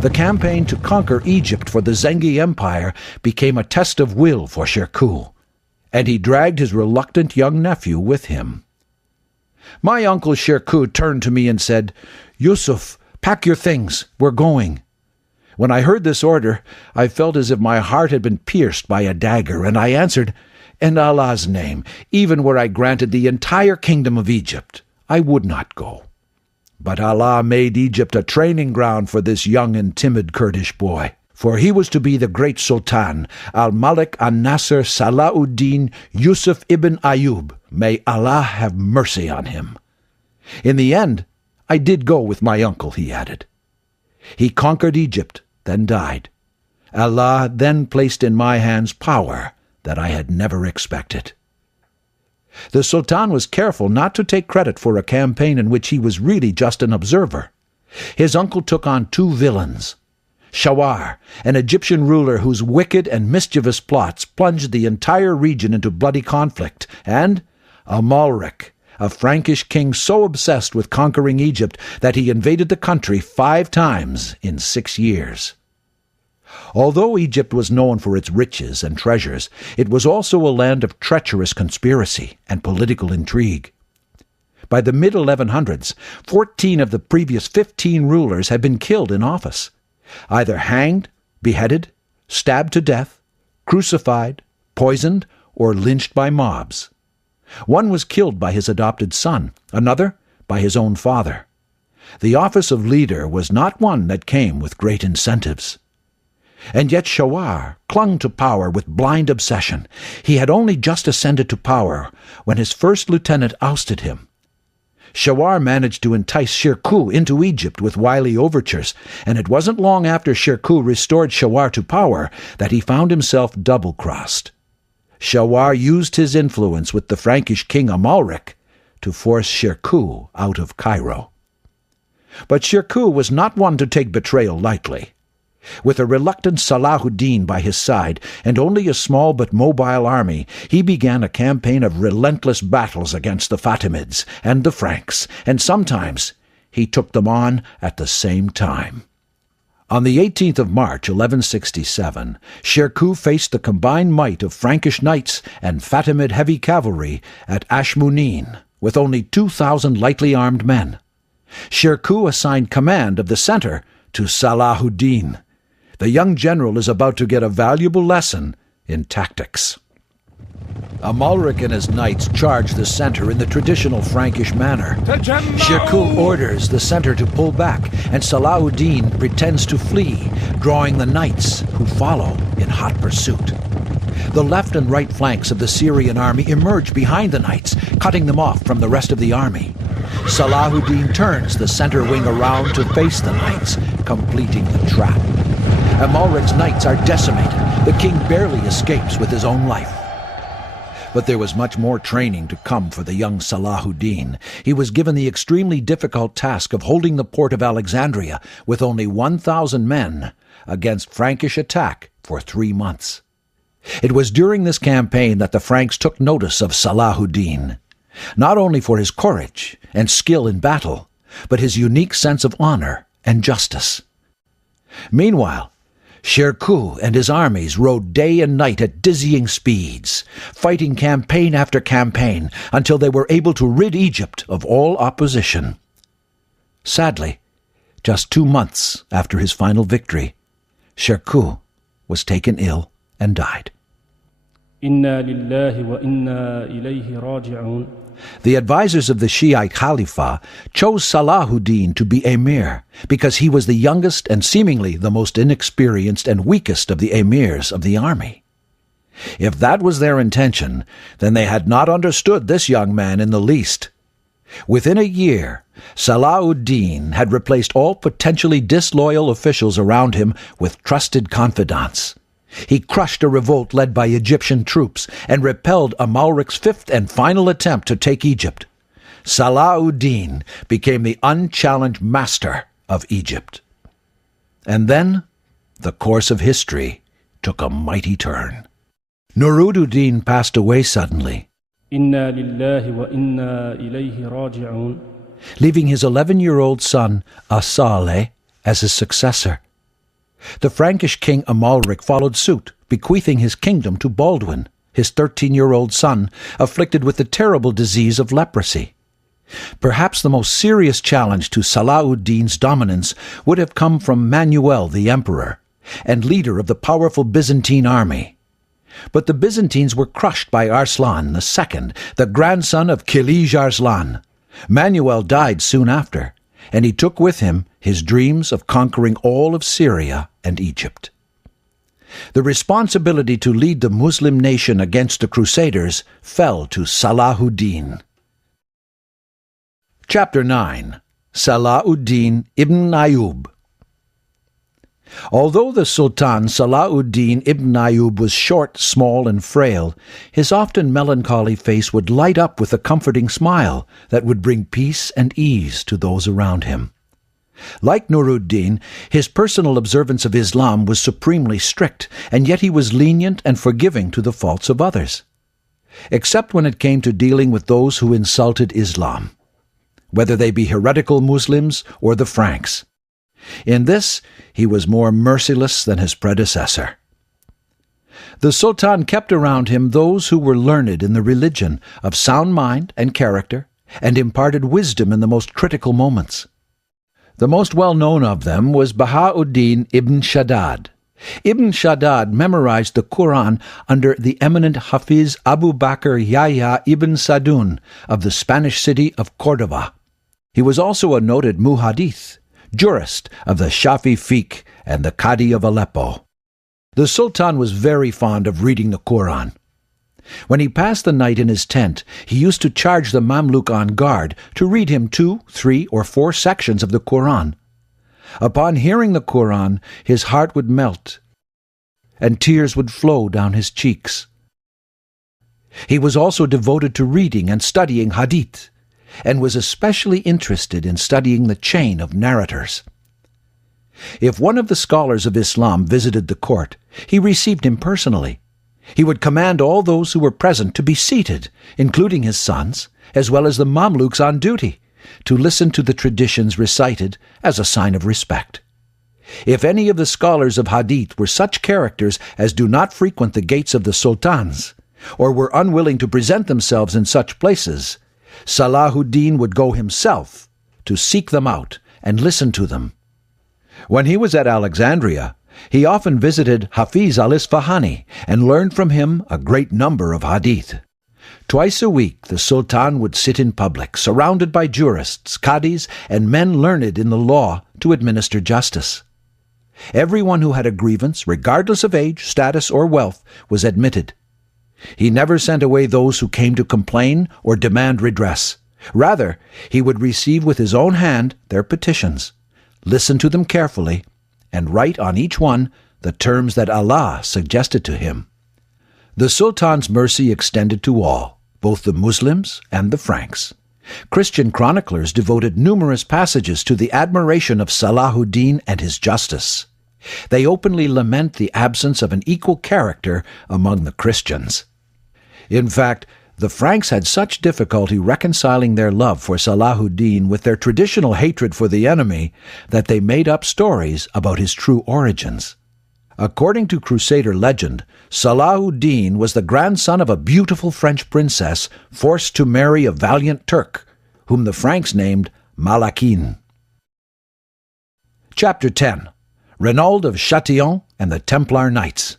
The campaign to conquer Egypt for the Zengi Empire became a test of will for Shirkuh, and he dragged his reluctant young nephew with him. My uncle Shirkuh turned to me and said, "Yusuf, pack your things, we're going." When I heard this order, I felt as if my heart had been pierced by a dagger, and I answered, "In Allah's name, even were I granted the entire kingdom of Egypt, I would not go." But Allah made Egypt a training ground for this young and timid Kurdish boy, for he was to be the great Sultan, Al-Malik an-Nasr Salahudeen Yusuf ibn Ayyub. May Allah have mercy on him. In the end, I did go with my uncle, he added. He conquered Egypt, then died. Allah then placed in my hands power that I had never expected. The Sultan was careful not to take credit for a campaign in which he was really just an observer. His uncle took on two villains: Shawar, an Egyptian ruler whose wicked and mischievous plots plunged the entire region into bloody conflict, and Amalric, a Frankish king so obsessed with conquering Egypt that he invaded the country 5 times in 6 years. Although Egypt was known for its riches and treasures, it was also a land of treacherous conspiracy and political intrigue. By the mid-1100s, 14 of the previous 15 rulers had been killed in office, either hanged, beheaded, stabbed to death, crucified, poisoned, or lynched by mobs. One was killed by his adopted son, another by his own father. The office of leader was not one that came with great incentives. And yet Shawar clung to power with blind obsession. He had only just ascended to power when his first lieutenant ousted him. Shawar managed to entice Shirkuh into Egypt with wily overtures, and it wasn't long after Shirkuh restored Shawar to power that he found himself double-crossed. Shawar used his influence with the Frankish king Amalric to force Shirkuh out of Cairo. But Shirkuh was not one to take betrayal lightly. With a reluctant Salahudeen by his side and only a small but mobile army, he began a campaign of relentless battles against the Fatimids and the Franks, and sometimes he took them on at the same time. On the 18th of March, 1167, Shirkuh faced the combined might of Frankish knights and Fatimid heavy cavalry at Ashmunin, with only 2,000 lightly armed men. Shirkuh assigned command of the center to Salahudeen. The young general is about to get a valuable lesson in tactics. Amalric and his knights charge the center in the traditional Frankish manner. Shirkuh orders the center to pull back, and Salahudeen pretends to flee, drawing the knights, who follow in hot pursuit. The left and right flanks of the Syrian army emerge behind the knights, cutting them off from the rest of the army. Salahudeen turns the center wing around to face the knights, completing the trap. Amalric's knights are decimated. The king barely escapes with his own life. But there was much more training to come for the young Salahudeen. He was given the extremely difficult task of holding the port of Alexandria with only 1,000 men against Frankish attack for 3 months. It was during this campaign that the Franks took notice of Salahudeen. not only for his courage and skill in battle, but his unique sense of honor and justice. Meanwhile, Shirkuh and his armies rode day and night at dizzying speeds, fighting campaign after campaign until they were able to rid Egypt of all opposition. Sadly, just 2 months after his final victory, Shirkuh was taken ill and died. Inna lillahi wa inna ilayhi raji'un. The advisors of the Shiite Khalifa chose Salahudeen to be emir because he was the youngest and seemingly the most inexperienced and weakest of the emirs of the army. If that was their intention, then they had not understood this young man in the least. Within a year, Salahudeen had replaced all potentially disloyal officials around him with trusted confidants. He crushed a revolt led by Egyptian troops and repelled Amalric's fifth and final attempt to take Egypt. Salahudeen became the unchallenged master of Egypt. And then the course of history took a mighty turn. Nuruddin passed away suddenly, Inna lillahi wa inna ilayhi raji'un. leaving his 11-year-old son, Asaleh, as his successor. The Frankish king Amalric followed suit, bequeathing his kingdom to Baldwin, his 13-year-old son, afflicted with the terrible disease of leprosy. Perhaps the most serious challenge to Salahudeen's dominance would have come from Manuel the emperor, and leader of the powerful Byzantine army. But the Byzantines were crushed by Arslan II, the grandson of Kilij Arslan. Manuel died soon after, and he took with him his dreams of conquering all of Syria and Egypt. The responsibility to lead the Muslim nation against the Crusaders fell to Salahudeen. Chapter 9. Salahudeen ibn Ayyub. Although the Sultan Salahudeen ibn Ayyub was short, small, and frail, his often melancholy face would light up with a comforting smile that would bring peace and ease to those around him. Like Nuruddin, his personal observance of Islam was supremely strict, and yet he was lenient and forgiving to the faults of others, except when it came to dealing with those who insulted Islam, whether they be heretical Muslims or the Franks. In this, he was more merciless than his predecessor. The Sultan kept around him those who were learned in the religion, of sound mind and character, and imparted wisdom in the most critical moments. The most well-known of them was Bahauddin ibn Shaddad. Ibn Shaddad memorized the Quran under the eminent Hafiz Abu Bakr Yahya ibn Sadun of the Spanish city of Cordova. He was also a noted muhaddith, jurist of the Shafi fiqh and the Qadi of Aleppo. The Sultan was very fond of reading the Quran. When he passed the night in his tent, he used to charge the Mamluk on guard to read him 2, 3, or 4 sections of the Quran. Upon hearing the Quran, his heart would melt, and tears would flow down his cheeks. He was also devoted to reading and studying hadith, and was especially interested in studying the chain of narrators. If one of the scholars of Islam visited the court, he received him personally. He would command all those who were present to be seated, including his sons, as well as the Mamluks on duty, to listen to the traditions recited as a sign of respect. If any of the scholars of hadith were such characters as do not frequent the gates of the sultans, or were unwilling to present themselves in such places, Salahudeen would go himself to seek them out and listen to them. When he was at Alexandria, he often visited Hafiz al-Isfahani and learned from him a great number of hadith. Twice a week the Sultan would sit in public, surrounded by jurists, qadis, and men learned in the law to administer justice. Everyone who had a grievance, regardless of age, status, or wealth, was admitted. He never sent away those who came to complain or demand redress. Rather, he would receive with his own hand their petitions, listen to them carefully, and write on each one the terms that Allah suggested to him. The Sultan's mercy extended to all, both the Muslims and the Franks. Christian chroniclers devoted numerous passages to the admiration of Salahudeen and his justice. They openly lament the absence of an equal character among the Christians. In fact, The Franks had such difficulty reconciling their love for Salahudeen with their traditional hatred for the enemy that they made up stories about his true origins. According to Crusader legend, Salahudeen was the grandson of a beautiful French princess forced to marry a valiant Turk, whom the Franks named Malakin. Chapter 10. Renaud of Châtillon and the Templar Knights.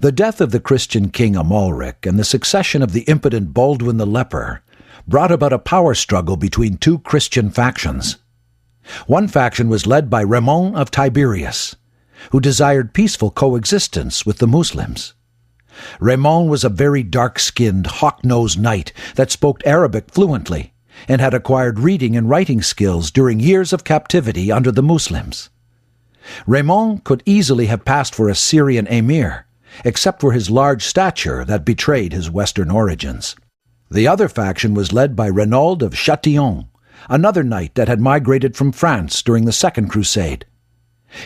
The death of the Christian king Amalric and the succession of the impotent Baldwin the Leper brought about a power struggle between two Christian factions. One faction was led by Raymond of Tiberias, who desired peaceful coexistence with the Muslims. Raymond was a very dark-skinned, hawk-nosed knight that spoke Arabic fluently and had acquired reading and writing skills during years of captivity under the Muslims. Raymond could easily have passed for a Syrian emir, except for his large stature that betrayed his Western origins. The other faction was led by Renaud of Châtillon, another knight that had migrated from France during the Second Crusade.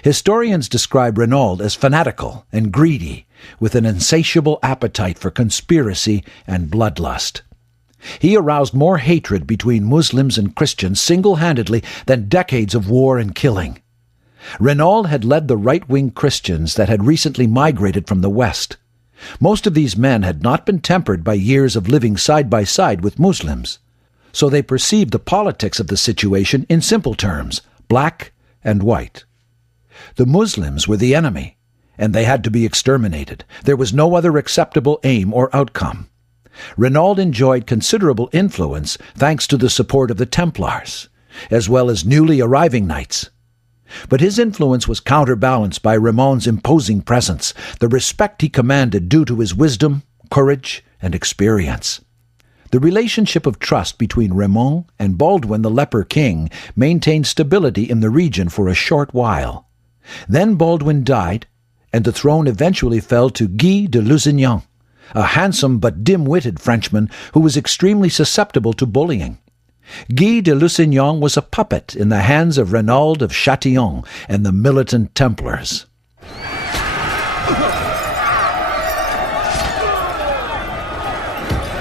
Historians describe Renaud as fanatical and greedy, with an insatiable appetite for conspiracy and bloodlust. He aroused more hatred between Muslims and Christians single-handedly than decades of war and killing. Renaud had led the right-wing Christians that had recently migrated from the West. Most of these men had not been tempered by years of living side by side with Muslims, so they perceived the politics of the situation in simple terms, black and white. The Muslims were the enemy, and they had to be exterminated. There was no other acceptable aim or outcome. Renaud enjoyed considerable influence thanks to the support of the Templars, as well as newly arriving knights. But his influence was counterbalanced by Raymond's imposing presence, the respect he commanded due to his wisdom, courage, and experience. The relationship of trust between Raymond and Baldwin the Leper King maintained stability in the region for a short while. Then Baldwin died, and the throne eventually fell to Guy de Lusignan, a handsome but dim-witted Frenchman who was extremely susceptible to bullying. Guy de Lusignan was a puppet in the hands of Renaud of Châtillon and the militant Templars.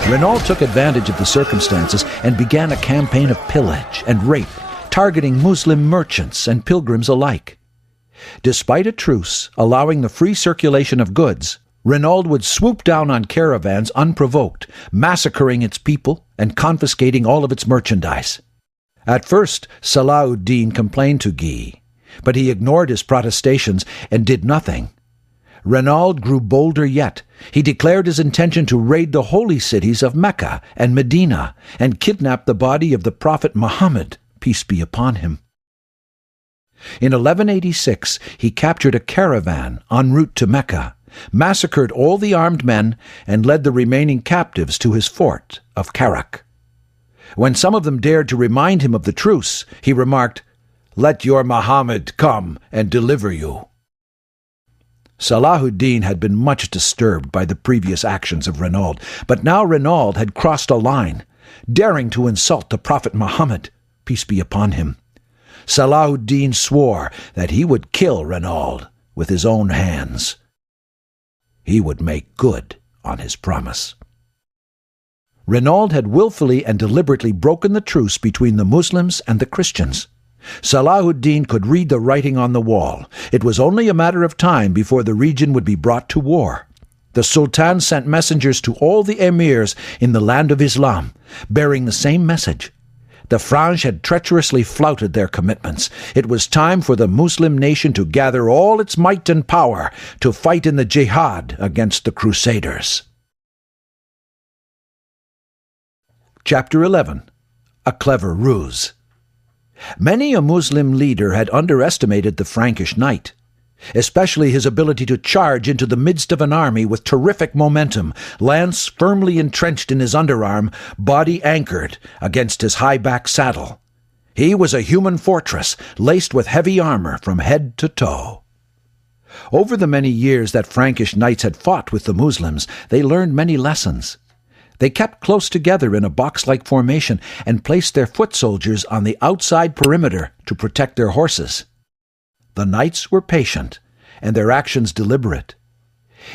Renaud took advantage of the circumstances and began a campaign of pillage and rape, targeting Muslim merchants and pilgrims alike. Despite a truce allowing the free circulation of goods, Renaud would swoop down on caravans unprovoked, massacring its people and confiscating all of its merchandise. At first, Salahudeen complained to Guy, but he ignored his protestations and did nothing. Renaud grew bolder yet. He declared his intention to raid the holy cities of Mecca and Medina and kidnap the body of the Prophet Muhammad, peace be upon him. In 1186, he captured a caravan en route to Mecca, massacred all the armed men, and led the remaining captives to his fort of Karak. When some of them dared to remind him of the truce, he remarked, "Let your Muhammad come and deliver you." Salahudeen had been much disturbed by the previous actions of Renaud, but now Renaud had crossed a line, daring to insult the Prophet Muhammad, peace be upon him. Salahudeen swore that he would kill Renaud with his own hands. He would make good on his promise. Renaud had willfully and deliberately broken the truce between the Muslims and the Christians. Salahudeen could read the writing on the wall. It was only a matter of time before the region would be brought to war. The Sultan sent messengers to all the emirs in the land of Islam, bearing the same message. The Franks had treacherously flouted their commitments. It was time for the Muslim nation to gather all its might and power to fight in the jihad against the Crusaders. Chapter 11. A Clever Ruse. Many a Muslim leader had underestimated the Frankish knight, especially his ability to charge into the midst of an army with terrific momentum, lance firmly entrenched in his underarm, body anchored against his high-back saddle. He was a human fortress, laced with heavy armor from head to toe. Over the many years that Frankish knights had fought with the Muslims, they learned many lessons. They kept close together in a box-like formation and placed their foot soldiers on the outside perimeter to protect their horses. The knights were patient, and their actions deliberate.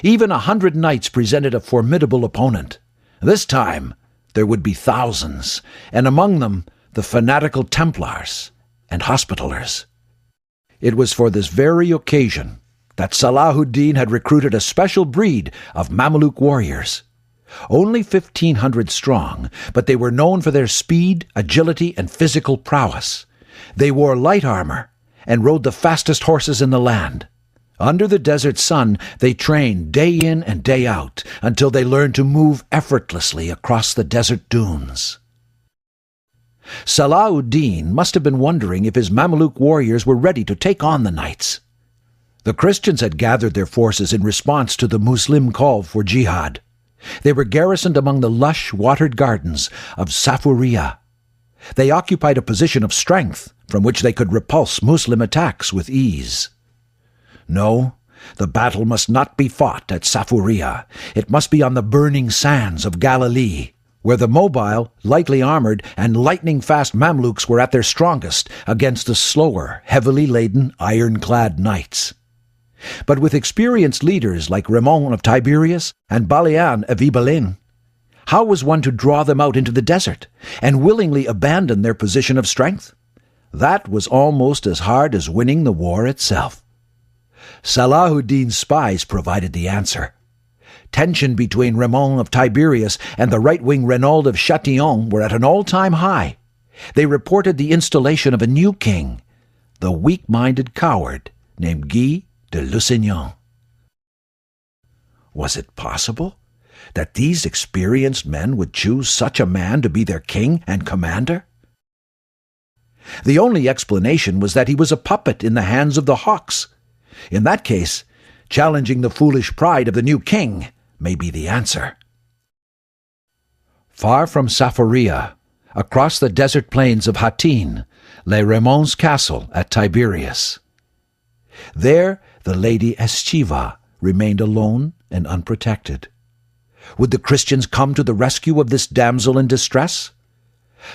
Even 100 knights presented a formidable opponent. This time there would be thousands, and among them the fanatical Templars and Hospitallers. It was for this very occasion that Salahudeen had recruited a special breed of Mameluke warriors. Only 1,500 strong, but they were known for their speed, agility, and physical prowess. They wore light armor and rode the fastest horses in the land. Under the desert sun, they trained day in and day out until they learned to move effortlessly across the desert dunes. Salahudeen must have been wondering if his Mameluke warriors were ready to take on the knights. The Christians had gathered their forces in response to the Muslim call for jihad. They were garrisoned among the lush, watered gardens of Safuria. They occupied a position of strength from which they could repulse Muslim attacks with ease. No, the battle must not be fought at Safuria. It must be on the burning sands of Galilee, where the mobile, lightly armored, and lightning-fast Mamluks were at their strongest against the slower, heavily laden, iron-clad knights. But with experienced leaders like Ramon of Tiberias and Balian of Ibelin, how was one to draw them out into the desert and willingly abandon their position of strength? That was almost as hard as winning the war itself. Salahudeen's spies provided the answer. Tension between Ramon of Tiberias and the right-wing Renaud of Châtillon were at an all-time high. They reported the installation of a new king, the weak-minded coward named Guy de Lusignan. Was it possible that these experienced men would choose such a man to be their king and commander? The only explanation was that he was a puppet in the hands of the hawks. In that case, challenging the foolish pride of the new king may be the answer. Far from Safaria, across the desert plains of Hattin, lay Ramon's castle at Tiberias. There the Lady Eschiva remained alone and unprotected. Would the Christians come to the rescue of this damsel in distress?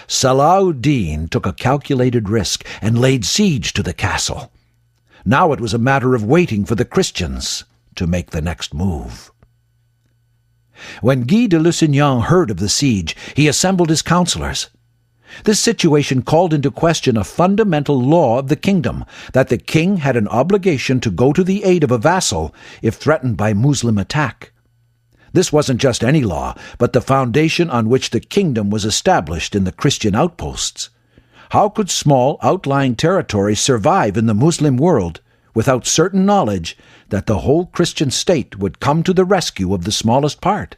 Salahudeen took a calculated risk and laid siege to the castle. Now it was a matter of waiting for the Christians to make the next move. When Guy de Lusignan heard of the siege, he assembled his counselors. This situation called into question a fundamental law of the kingdom, that the king had an obligation to go to the aid of a vassal if threatened by Muslim attack. This wasn't just any law, but the foundation on which the kingdom was established in the Christian outposts. How could small, outlying territories survive in the Muslim world without certain knowledge that the whole Christian state would come to the rescue of the smallest part?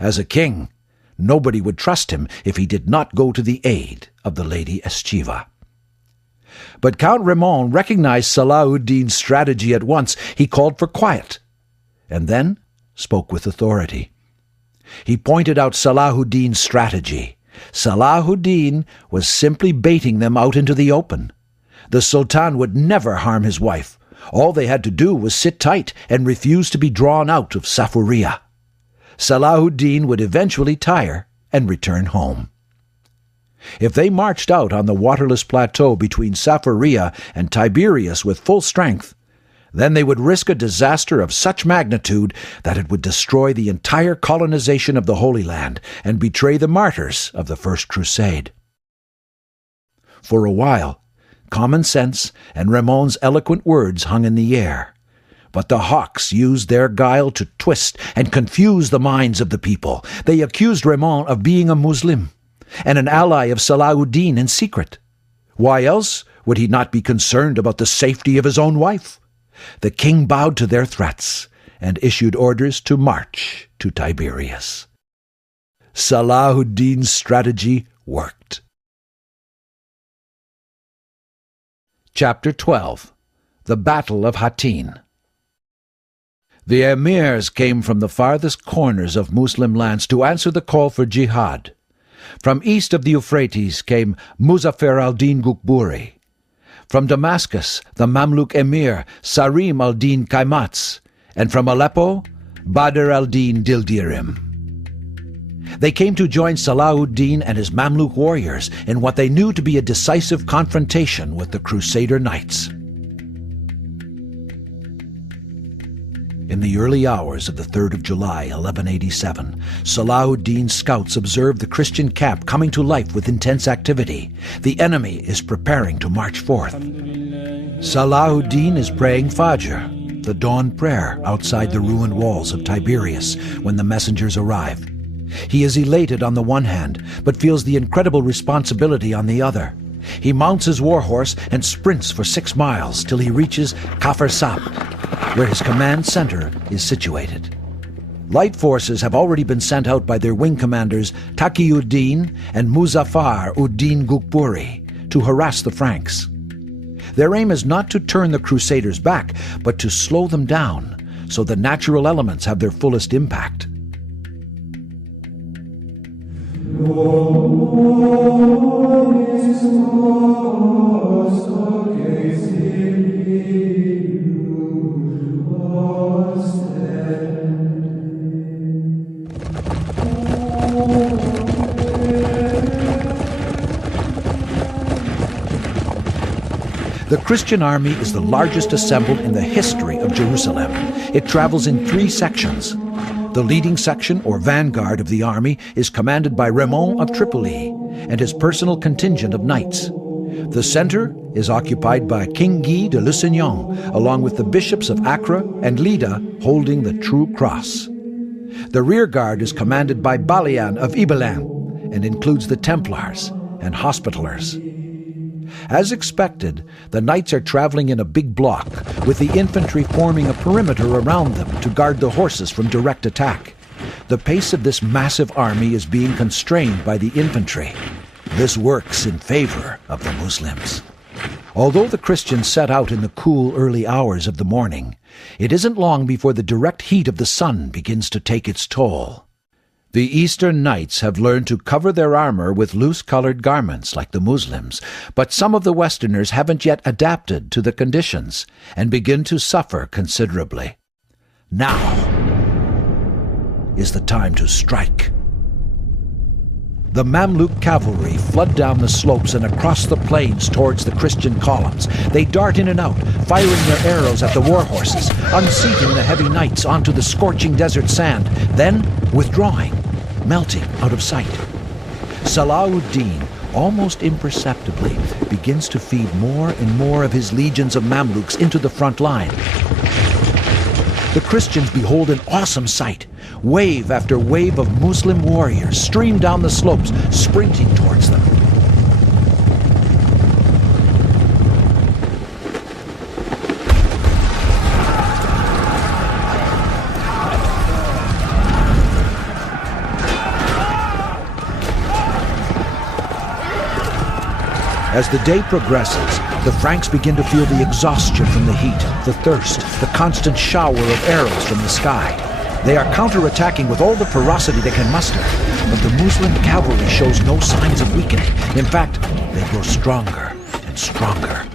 As a king, nobody would trust him if he did not go to the aid of the Lady Eschiva. But Count Ramon recognized Salahudeen's strategy at once. He called for quiet, and then spoke with authority. He pointed out Salahudeen's strategy. Salahudeen was simply baiting them out into the open. The Sultan would never harm his wife. All they had to do was sit tight and refuse to be drawn out of Safuria. Salahudeen would eventually tire and return home. If they marched out on the waterless plateau between Safuria and Tiberias with full strength, then they would risk a disaster of such magnitude that it would destroy the entire colonization of the Holy Land and betray the martyrs of the First Crusade. For a while, common sense and Ramon's eloquent words hung in the air, but the hawks used their guile to twist and confuse the minds of the people. They accused Ramon of being a Muslim and an ally of Salahudeen in secret. Why else would he not be concerned about the safety of his own wife? The king bowed to their threats and issued orders to march to Tiberias. Salahudeen's strategy worked. Chapter 12. The Battle of Hattin. The emirs came from the farthest corners of Muslim lands to answer the call for jihad. From east of the Euphrates came Muzaffar al-Din Gukburi. From Damascus, the Mamluk emir Sarim al-Din Kaimatz, and from Aleppo, Badr al-Din Dildirim. They came to join Salahudeen and his Mamluk warriors in what they knew to be a decisive confrontation with the Crusader knights. In the early hours of the 3rd of July, 1187, Salahudeen's scouts observed the Christian camp coming to life with intense activity. The enemy is preparing to march forth. Salahudeen is praying Fajr, the dawn prayer, outside the ruined walls of Tiberias when the messengers arrive. He is elated on the one hand, but feels the incredible responsibility on the other. He mounts his warhorse and sprints for 6 miles till he reaches Kafr Sap, where his command center is situated. Light forces have already been sent out by their wing commanders Taqiyuddin and Muzaffar-ud-Din Gukburi to harass the Franks. Their aim is not to turn the Crusaders back, but to slow them down so the natural elements have their fullest impact. The Christian army is the largest assembled in the history of Jerusalem. It travels in 3 sections. The leading section, or vanguard of the army, is commanded by Raymond of Tripoli and his personal contingent of knights. The center is occupied by King Guy de Lusignan, along with the bishops of Acre and Lida holding the true cross. The rear guard is commanded by Balian of Ibelin and includes the Templars and Hospitallers. As expected, the knights are traveling in a big block, with the infantry forming a perimeter around them to guard the horses from direct attack. The pace of this massive army is being constrained by the infantry. This works in favor of the Muslims. Although the Christians set out in the cool early hours of the morning, it isn't long before the direct heat of the sun begins to take its toll. The Eastern Knights have learned to cover their armor with loose-colored garments like the Muslims, but some of the Westerners haven't yet adapted to the conditions and begin to suffer considerably. Now is the time to strike. The Mamluk cavalry flood down the slopes and across the plains towards the Christian columns. They dart in and out, firing their arrows at the war horses, unseating the heavy knights onto the scorching desert sand, then withdrawing, melting out of sight. Salahudeen, almost imperceptibly, begins to feed more and more of his legions of Mamluks into the front line. The Christians behold an awesome sight. Wave after wave of Muslim warriors stream down the slopes, sprinting towards them. As the day progresses, the Franks begin to feel the exhaustion from the heat, the thirst, the constant shower of arrows from the sky. They are counterattacking with all the ferocity they can muster, but the Muslim cavalry shows no signs of weakening. In fact, they grow stronger and stronger.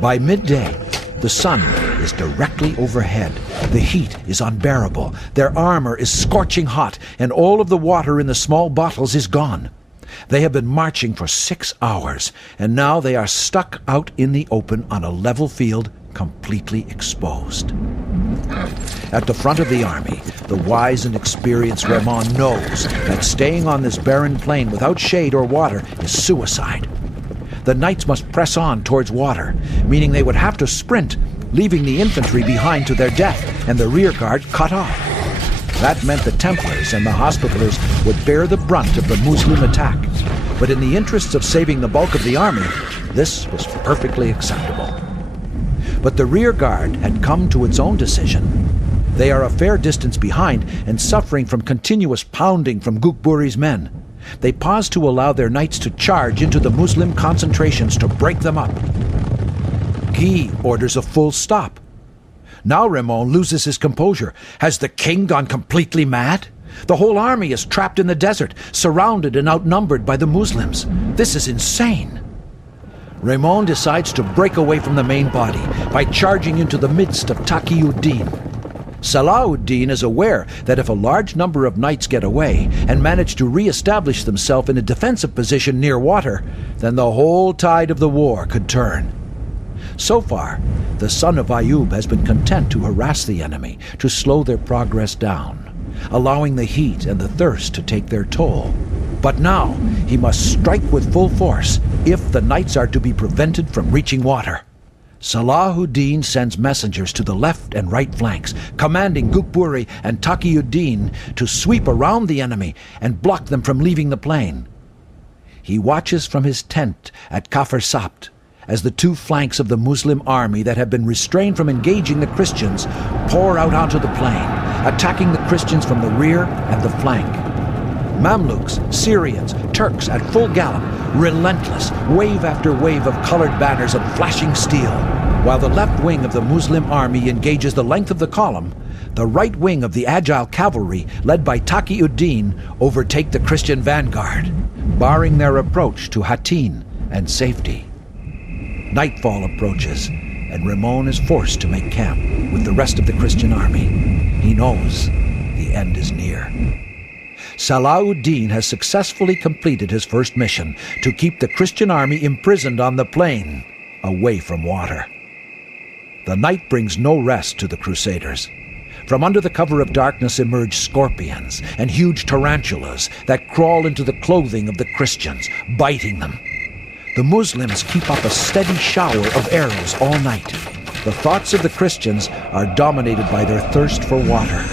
By midday, the sun is directly overhead. The heat is unbearable. Their armor is scorching hot, and all of the water in the small bottles is gone. They have been marching for 6 hours, and now they are stuck out in the open on a level field, completely exposed. At the front of the army, the wise and experienced Raymond knows that staying on this barren plain without shade or water is suicide. The knights must press on towards water, meaning they would have to sprint, leaving the infantry behind to their death and the rear guard cut off. That meant the Templars and the Hospitallers would bear the brunt of the Muslim attack. But in the interests of saving the bulk of the army, this was perfectly acceptable. But the rear guard had come to its own decision. They are a fair distance behind and suffering from continuous pounding from Gukburi's men. They pause to allow their knights to charge into the Muslim concentrations to break them up. Guy orders a full stop. Now Raymond loses his composure. Has the king gone completely mad? The whole army is trapped in the desert, surrounded and outnumbered by the Muslims. This is insane. Raymond decides to break away from the main body by charging into the midst of Taqiyuddin. Salahudeen is aware that if a large number of knights get away and manage to re-establish themselves in a defensive position near water, then the whole tide of the war could turn. So far, the son of Ayub has been content to harass the enemy, to slow their progress down, allowing the heat and the thirst to take their toll. But now he must strike with full force if the knights are to be prevented from reaching water. Salahudeen sends messengers to the left and right flanks, commanding Gukburi and Taqiyuddin to sweep around the enemy and block them from leaving the plain. He watches from his tent at Kafr Sabt as the two flanks of the Muslim army that have been restrained from engaging the Christians pour out onto the plain, attacking the Christians from the rear and the flank. Mamluks, Syrians, Turks at full gallop, relentless, wave after wave of colored banners of flashing steel. While the left wing of the Muslim army engages the length of the column, the right wing of the agile cavalry, led by Taqiyuddin, overtake the Christian vanguard, barring their approach to Hattin and safety. Nightfall approaches, and Ramon is forced to make camp with the rest of the Christian army. He knows the end is near. Salahudeen has successfully completed his first mission to keep the Christian army imprisoned on the plain, away from water. The night brings no rest to the Crusaders. From under the cover of darkness emerge scorpions and huge tarantulas that crawl into the clothing of the Christians, biting them. The Muslims keep up a steady shower of arrows all night. The thoughts of the Christians are dominated by their thirst for water.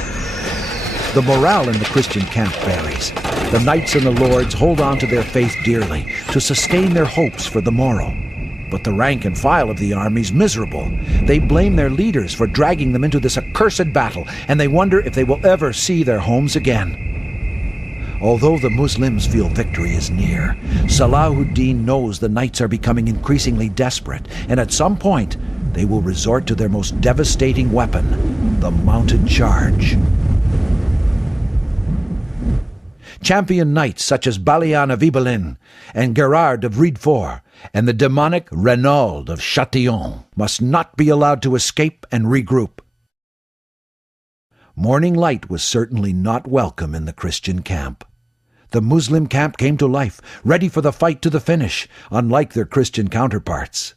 The morale in the Christian camp varies. The knights and the lords hold on to their faith dearly to sustain their hopes for the morrow. But the rank and file of the army's miserable. They blame their leaders for dragging them into this accursed battle, and they wonder if they will ever see their homes again. Although the Muslims feel victory is near, Salahudeen knows the knights are becoming increasingly desperate, and at some point they will resort to their most devastating weapon, the mounted charge. Champion knights such as Balian of Ibelin and Gerard of Riedfort and the demonic Renaud of Châtillon must not be allowed to escape and regroup. Morning light was certainly not welcome in the Christian camp. The Muslim camp came to life, ready for the fight to the finish, unlike their Christian counterparts.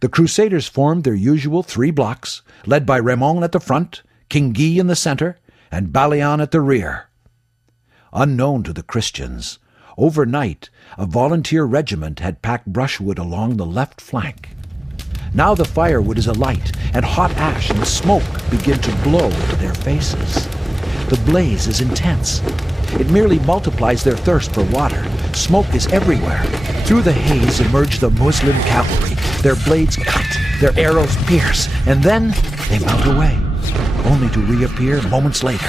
The Crusaders formed their usual 3 blocks, led by Raymond at the front, King Guy in the center, and Balian at the rear. Unknown to the Christians, overnight a volunteer regiment had packed brushwood along the left flank. Now the firewood is alight, and hot ash and smoke begin to blow into their faces. The blaze is intense. It merely multiplies their thirst for water. Smoke is everywhere. Through the haze emerge the Muslim cavalry. Their blades cut, their arrows pierce, and then they mount away, only to reappear moments later.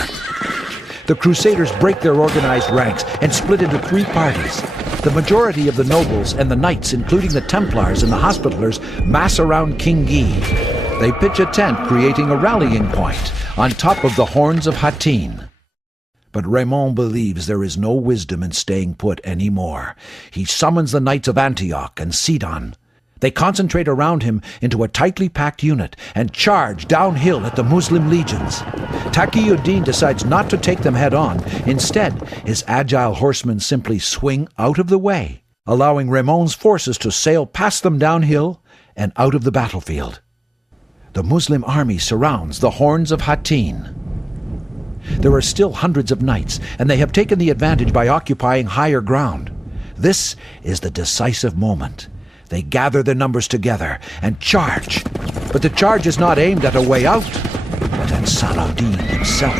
The Crusaders break their organized ranks and split into 3 parties. The majority of the nobles and the knights, including the Templars and the Hospitallers, mass around King Guy. They pitch a tent, creating a rallying point on top of the horns of Hattin. But Raymond believes there is no wisdom in staying put anymore. He summons the knights of Antioch and Sidon. They concentrate around him into a tightly packed unit and charge downhill at the Muslim legions. Taqiyuddin decides not to take them head-on. Instead, his agile horsemen simply swing out of the way, allowing Raymond's forces to sail past them downhill and out of the battlefield. The Muslim army surrounds the horns of Hattin. There are still hundreds of knights, and they have taken the advantage by occupying higher ground. This is the decisive moment. They gather their numbers together and charge. But the charge is not aimed at a way out, but at Salahudeen himself.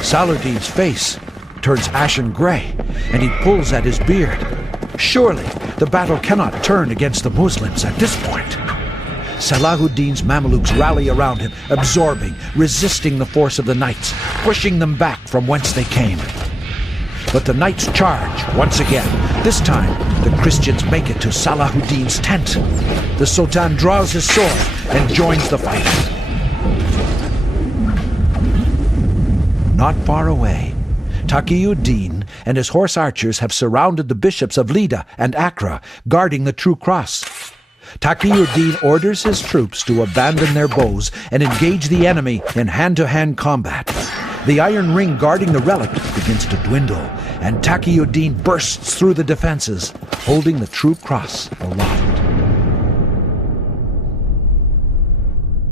Salahudeen's face turns ashen gray, and he pulls at his beard. Surely the battle cannot turn against the Muslims at this point. Salahudeen's Mamelukes rally around him, absorbing, resisting the force of the knights, pushing them back from whence they came. But the knights charge once again. This time, the Christians make it to Salahudeen's tent. The Sultan draws his sword and joins the fight. Not far away, Taqiyuddin and his horse archers have surrounded the bishops of Lida and Accra, guarding the true cross. Taqiyuddin orders his troops to abandon their bows and engage the enemy in hand-to-hand combat. The iron ring guarding the relic begins to dwindle, and Taqiyuddin bursts through the defenses, holding the true cross aloft.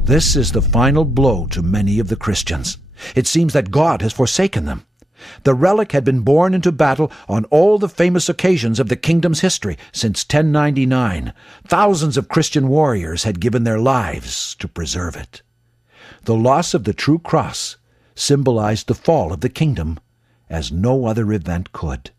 This is the final blow to many of the Christians. It seems that God has forsaken them. The relic had been borne into battle on all the famous occasions of the kingdom's history since 1099. Thousands of Christian warriors had given their lives to preserve it. The loss of the true cross symbolized the fall of the kingdom, as no other event could.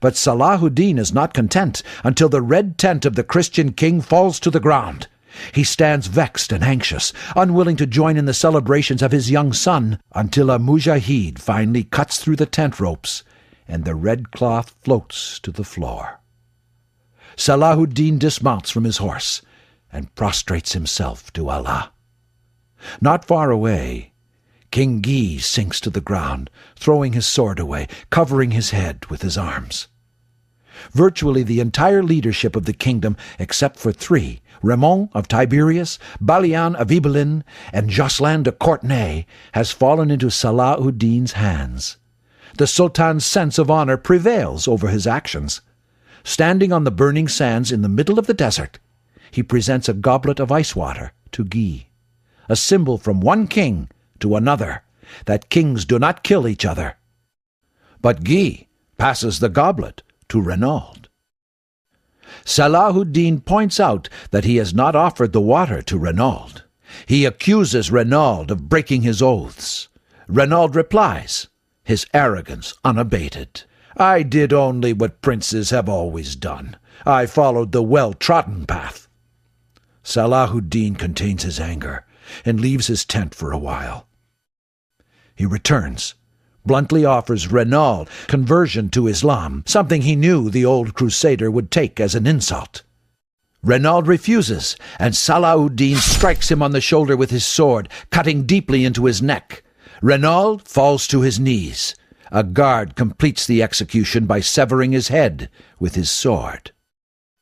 But Salahudeen is not content until the red tent of the Christian king falls to the ground. He stands vexed and anxious, unwilling to join in the celebrations of his young son, until a mujahid finally cuts through the tent ropes and the red cloth floats to the floor. Salahudeen dismounts from his horse and prostrates himself to Allah. Not far away, King Guy sinks to the ground, throwing his sword away, covering his head with his arms. Virtually the entire leadership of the kingdom, except for three, Raymond of Tiberias, Balian of Ibelin, and Jocelyn de Courtenay, has fallen into Salahudeen's hands. The Sultan's sense of honor prevails over his actions. Standing on the burning sands in the middle of the desert, he presents a goblet of ice water to Guy, a symbol from one king to another, that kings do not kill each other. But Guy passes the goblet to Renaud. Salahudeen points out that he has not offered the water to Renaud. He accuses Renaud of breaking his oaths. Renaud replies, his arrogance unabated, "I did only what princes have always done. I followed the well-trodden path." Salahudeen contains his anger and leaves his tent for a while. He returns, bluntly offers Renaud conversion to Islam, something he knew the old crusader would take as an insult. Renaud refuses, and Salahudeen strikes him on the shoulder with his sword, cutting deeply into his neck. Renaud falls to his knees. A guard completes the execution by severing his head with his sword.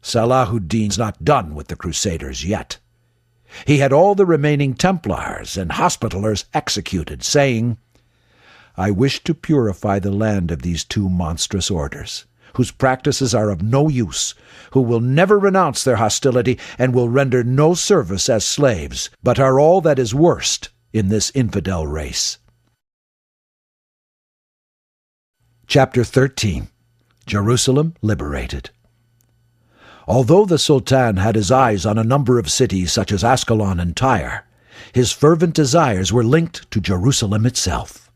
Salahudeen's not done with the Crusaders yet. He had all the remaining Templars and Hospitallers executed, saying, "I wish to purify the land of these two monstrous orders, whose practices are of no use, who will never renounce their hostility and will render no service as slaves, but are all that is worst in this infidel race." Chapter 13. Jerusalem Liberated. Although the Sultan had his eyes on a number of cities such as Ascalon and Tyre, his fervent desires were linked to Jerusalem itself.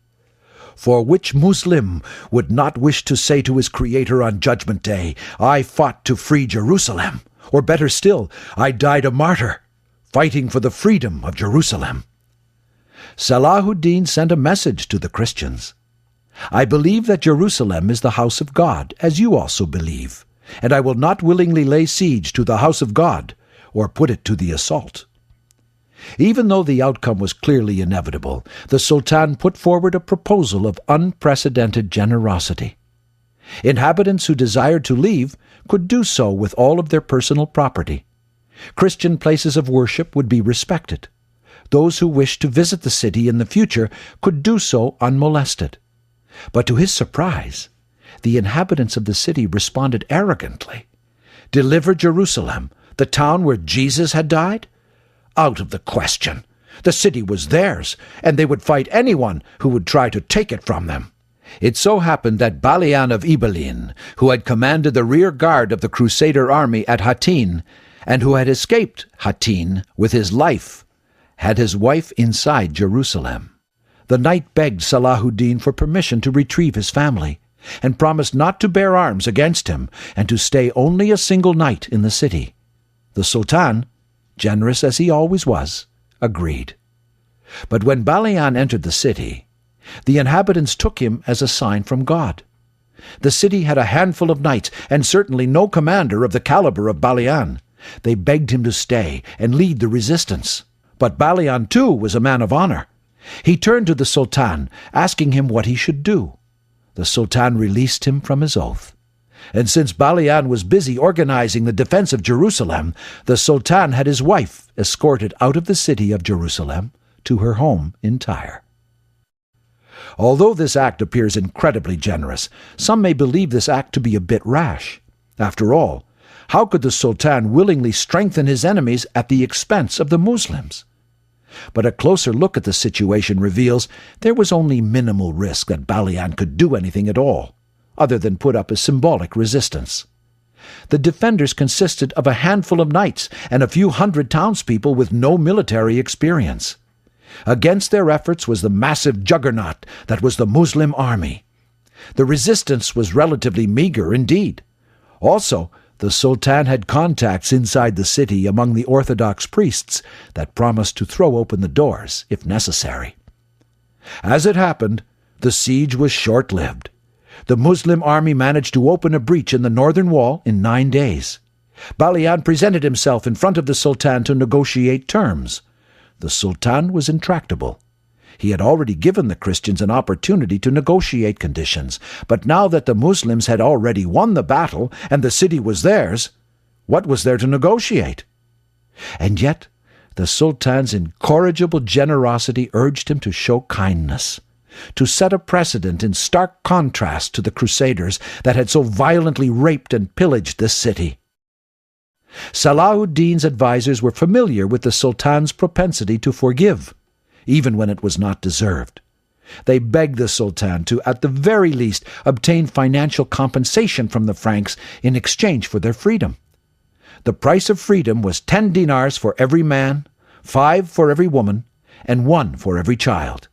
For which Muslim would not wish to say to his Creator on Judgment Day, "I fought to free Jerusalem," or better still, "I died a martyr, fighting for the freedom of Jerusalem"? Salahudeen sent a message to the Christians. "I believe that Jerusalem is the house of God, as you also believe, and I will not willingly lay siege to the house of God, or put it to the assault." Even though the outcome was clearly inevitable, the Sultan put forward a proposal of unprecedented generosity. Inhabitants who desired to leave could do so with all of their personal property. Christian places of worship would be respected. Those who wished to visit the city in the future could do so unmolested. But to his surprise, the inhabitants of the city responded arrogantly. Deliver Jerusalem, the town where Jesus had died? Out of the question. The city was theirs, and they would fight anyone who would try to take it from them. It so happened that Balian of Ibelin, who had commanded the rear guard of the Crusader army at Hattin, and who had escaped Hattin with his life, had his wife inside Jerusalem. The knight begged Salahudeen for permission to retrieve his family, and promised not to bear arms against him, and to stay only a single night in the city. The Sultan, generous as he always was, agreed. But when Balian entered the city, the inhabitants took him as a sign from God. The city had a handful of knights, and certainly no commander of the caliber of Balian. They begged him to stay and lead the resistance. But Balian, too, was a man of honor. He turned to the Sultan, asking him what he should do. The Sultan released him from his oath. And since Balian was busy organizing the defense of Jerusalem, the Sultan had his wife escorted out of the city of Jerusalem to her home in Tyre. Although this act appears incredibly generous, some may believe this act to be a bit rash. After all, how could the Sultan willingly strengthen his enemies at the expense of the Muslims? But a closer look at the situation reveals there was only minimal risk that Balian could do anything at all, other than put up a symbolic resistance. The defenders consisted of a handful of knights and a few hundred townspeople with no military experience. Against their efforts was the massive juggernaut that was the Muslim army. The resistance was relatively meager indeed. Also, the Sultan had contacts inside the city among the Orthodox priests that promised to throw open the doors if necessary. As it happened, the siege was short-lived. The Muslim army managed to open a breach in the northern wall in 9 days. Balian presented himself in front of the Sultan to negotiate terms. The Sultan was intractable. He had already given the Christians an opportunity to negotiate conditions, but now that the Muslims had already won the battle and the city was theirs, what was there to negotiate? And yet, the Sultan's incorrigible generosity urged him to show kindness, to set a precedent in stark contrast to the Crusaders that had so violently raped and pillaged this city. Salahudeen's advisers were familiar with the Sultan's propensity to forgive, even when it was not deserved. They begged the Sultan to, at the very least, obtain financial compensation from the Franks in exchange for their freedom. The price of freedom was 10 dinars for every man, 5 for every woman, and 1 for every child.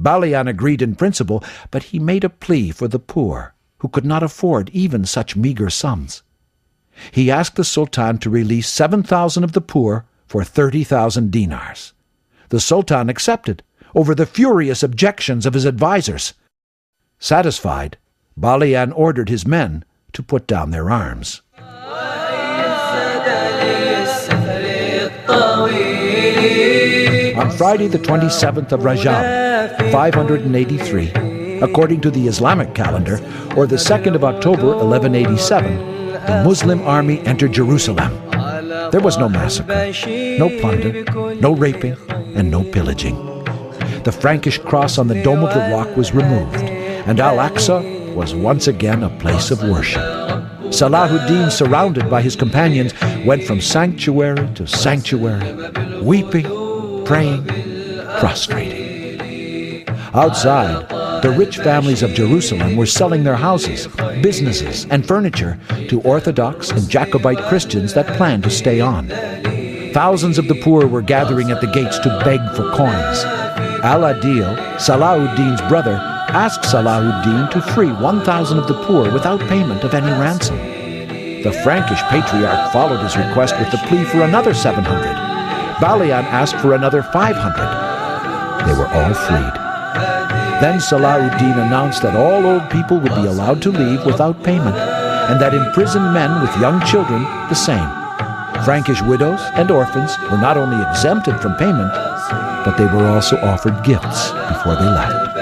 Balian agreed in principle, but he made a plea for the poor, who could not afford even such meager sums. He asked the Sultan to release 7,000 of the poor for 30,000 dinars. The Sultan accepted, over the furious objections of his advisers. Satisfied, Balian ordered his men to put down their arms. On Friday the 27th of Rajab, 583, according to the Islamic calendar, or the 2nd of October, 1187, the Muslim army entered Jerusalem. There was no massacre, no plunder, no raping, and no pillaging. The Frankish cross on the dome of the rock was removed, and Al-Aqsa was once again a place of worship. Salahudeen, surrounded by his companions, went from sanctuary to sanctuary, weeping, praying, prostrating. Outside, the rich families of Jerusalem were selling their houses, businesses, and furniture to Orthodox and Jacobite Christians that planned to stay on. Thousands of the poor were gathering at the gates to beg for coins. Al-Adil, Salahudeen's brother, asked Salahudeen to free 1,000 of the poor without payment of any ransom. The Frankish patriarch followed his request with the plea for another 700. Balian asked for another 500. They were all freed. Then Salahudeen announced that all old people would be allowed to leave without payment, and that imprisoned men with young children the same. Frankish widows and orphans were not only exempted from payment, but they were also offered gifts before they left.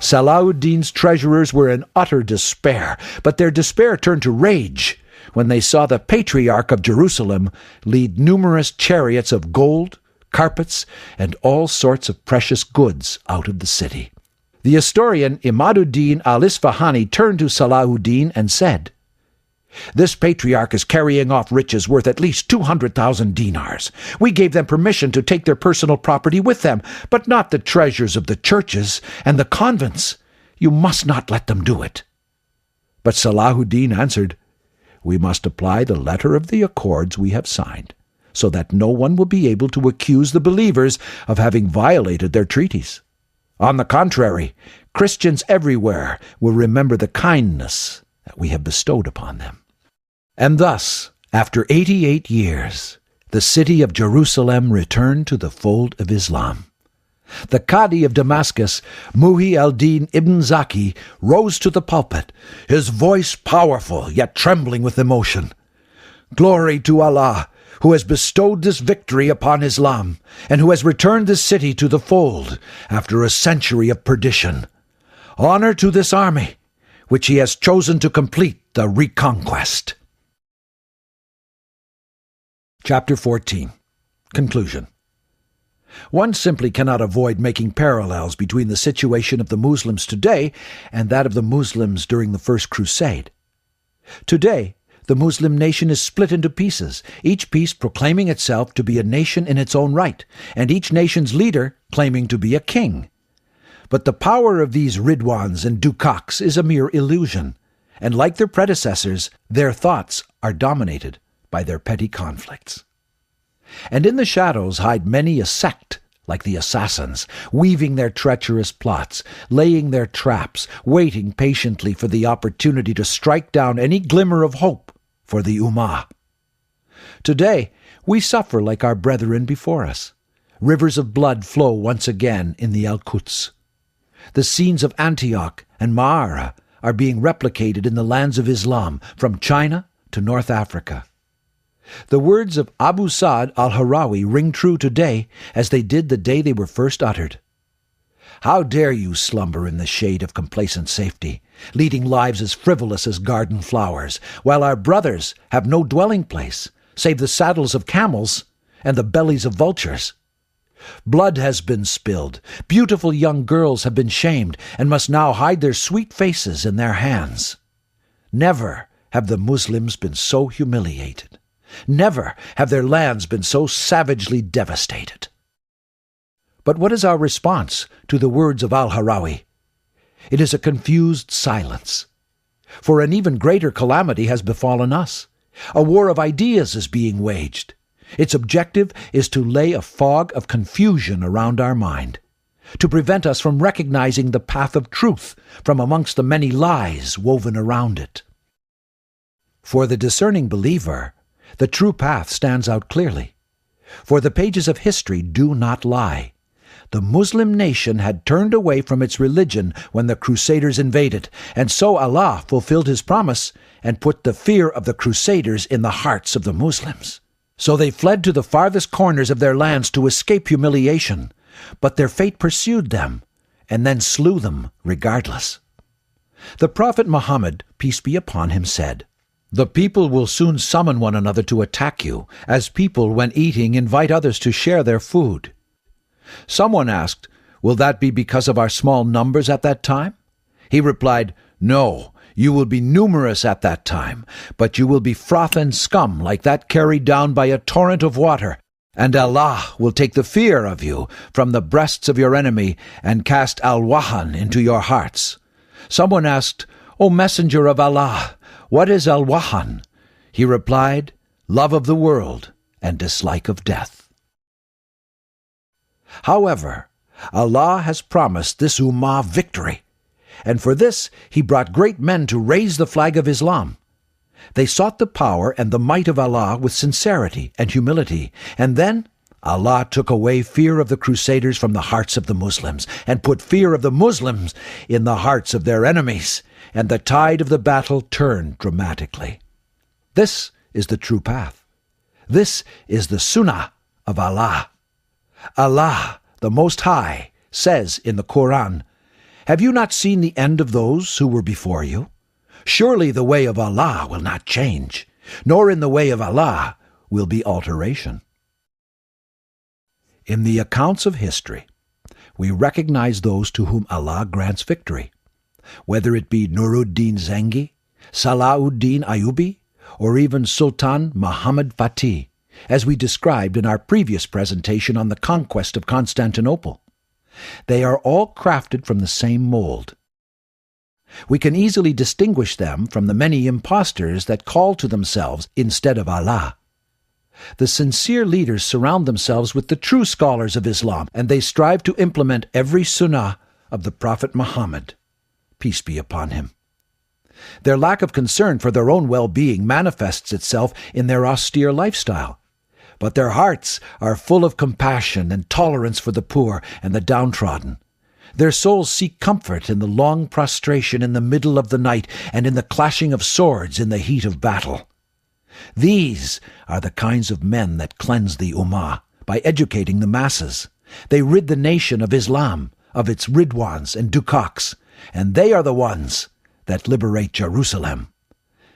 Salahudeen's treasurers were in utter despair, but their despair turned to rage when they saw the Patriarch of Jerusalem lead numerous chariots of gold, carpets, and all sorts of precious goods out of the city. The historian Imaduddin al-Isfahani turned to Salahudeen and said, "This patriarch is carrying off riches worth at least 200,000 dinars. We gave them permission to take their personal property with them, but not the treasures of the churches and the convents. You must not let them do it." But Salahudeen answered, "We must apply the letter of the accords we have signed, so that no one will be able to accuse the believers of having violated their treaties. On the contrary, Christians everywhere will remember the kindness that we have bestowed upon them." And thus, after 88 years, the city of Jerusalem returned to the fold of Islam. The Qadi of Damascus, Muhi al-Din ibn Zaki, rose to the pulpit, his voice powerful yet trembling with emotion. "Glory to Allah, who has bestowed this victory upon Islam, and who has returned this city to the fold after a century of perdition. Honor to this army, which he has chosen to complete the reconquest." Chapter 14. Conclusion. One simply cannot avoid making parallels between the situation of the Muslims today and that of the Muslims during the First Crusade. Today, the Muslim nation is split into pieces, each piece proclaiming itself to be a nation in its own right, and each nation's leader claiming to be a king. But the power of these Ridwans and Dukaks is a mere illusion, and like their predecessors, their thoughts are dominated by their petty conflicts. And in the shadows hide many a sect, like the assassins, weaving their treacherous plots, laying their traps, waiting patiently for the opportunity to strike down any glimmer of hope for the Ummah. Today, we suffer like our brethren before us. Rivers of blood flow once again in the Al-Quds. The scenes of Antioch and Ma'ara are being replicated in the lands of Islam, from China to North Africa. The words of Abu Sa'd al-Harawi ring true today as they did the day they were first uttered. How dare you slumber in the shade of complacent safety, leading lives as frivolous as garden flowers, while our brothers have no dwelling place, save the saddles of camels and the bellies of vultures? Blood has been spilled, beautiful young girls have been shamed, and must now hide their sweet faces in their hands. Never have the Muslims been so humiliated. Never have their lands been so savagely devastated. But what is our response to the words of al-Harawi? It is a confused silence. For an even greater calamity has befallen us. A war of ideas is being waged. Its objective is to lay a fog of confusion around our mind, to prevent us from recognizing the path of truth from amongst the many lies woven around it. For the discerning believer, the true path stands out clearly. For the pages of history do not lie. The Muslim nation had turned away from its religion when the Crusaders invaded, and so Allah fulfilled His promise and put the fear of the Crusaders in the hearts of the Muslims. So they fled to the farthest corners of their lands to escape humiliation, but their fate pursued them, and then slew them regardless. The Prophet Muhammad, peace be upon him, said, "The people will soon summon one another to attack you, as people, when eating, invite others to share their food." Someone asked, "Will that be because of our small numbers at that time?" He replied, "No, you will be numerous at that time, but you will be froth and scum like that carried down by a torrent of water, and Allah will take the fear of you from the breasts of your enemy and cast al-wahan into your hearts." Someone asked, "O Messenger of Allah, what is al-wahan?" He replied, "Love of the world and dislike of death." However, Allah has promised this Ummah victory, and for this He brought great men to raise the flag of Islam. They sought the power and the might of Allah with sincerity and humility, and then Allah took away fear of the Crusaders from the hearts of the Muslims, and put fear of the Muslims in the hearts of their enemies, and the tide of the battle turned dramatically. This is the true path. This is the Sunnah of Allah. Allah, the Most High, says in the Quran, "Have you not seen the end of those who were before you? Surely the way of Allah will not change, nor in the way of Allah will be alteration." In the accounts of history, we recognize those to whom Allah grants victory, whether it be Nuruddin Zengi, Salahudeen Ayyubi, or even Sultan Muhammad Fatih, as we described in our previous presentation on the conquest of Constantinople. They are all crafted from the same mold. We can easily distinguish them from the many impostors that call to themselves instead of Allah. The sincere leaders surround themselves with the true scholars of Islam, and they strive to implement every sunnah of the Prophet Muhammad, peace be upon him. Their lack of concern for their own well-being manifests itself in their austere lifestyle, but their hearts are full of compassion and tolerance for the poor and the downtrodden. Their souls seek comfort in the long prostration in the middle of the night and in the clashing of swords in the heat of battle. These are the kinds of men that cleanse the Ummah by educating the masses. They rid the nation of Islam of its Ridwans and Dukaks, and they are the ones that liberate Jerusalem.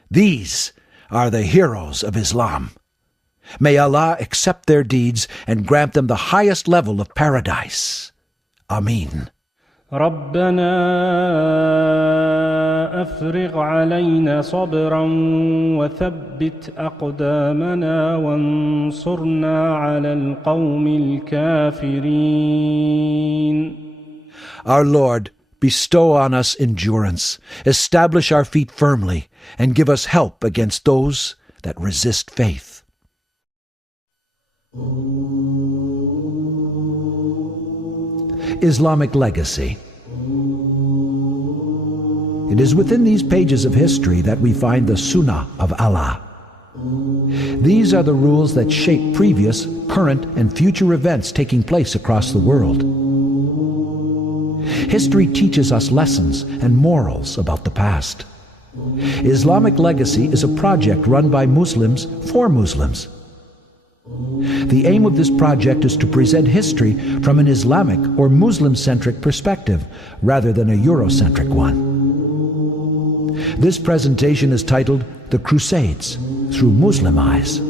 These are the heroes of Islam. May Allah accept their deeds and grant them the highest level of paradise. Ameen. ربنا أفرغ علينا صبرا وثبت أقدامنا وانصرنا على القوم الكافرين. Our Lord, bestow on us endurance, establish our feet firmly, and give us help against those that resist faith. Islamic legacy. It is within these pages of history that we find the Sunnah of Allah. These are the rules that shape previous, current, and future events taking place across the world. History teaches us lessons and morals about the past. Islamic legacy is a project run by Muslims for Muslims. The aim of this project is to present history from an Islamic or Muslim-centric perspective rather than a Eurocentric one. This presentation is titled The Crusades Through Muslim Eyes.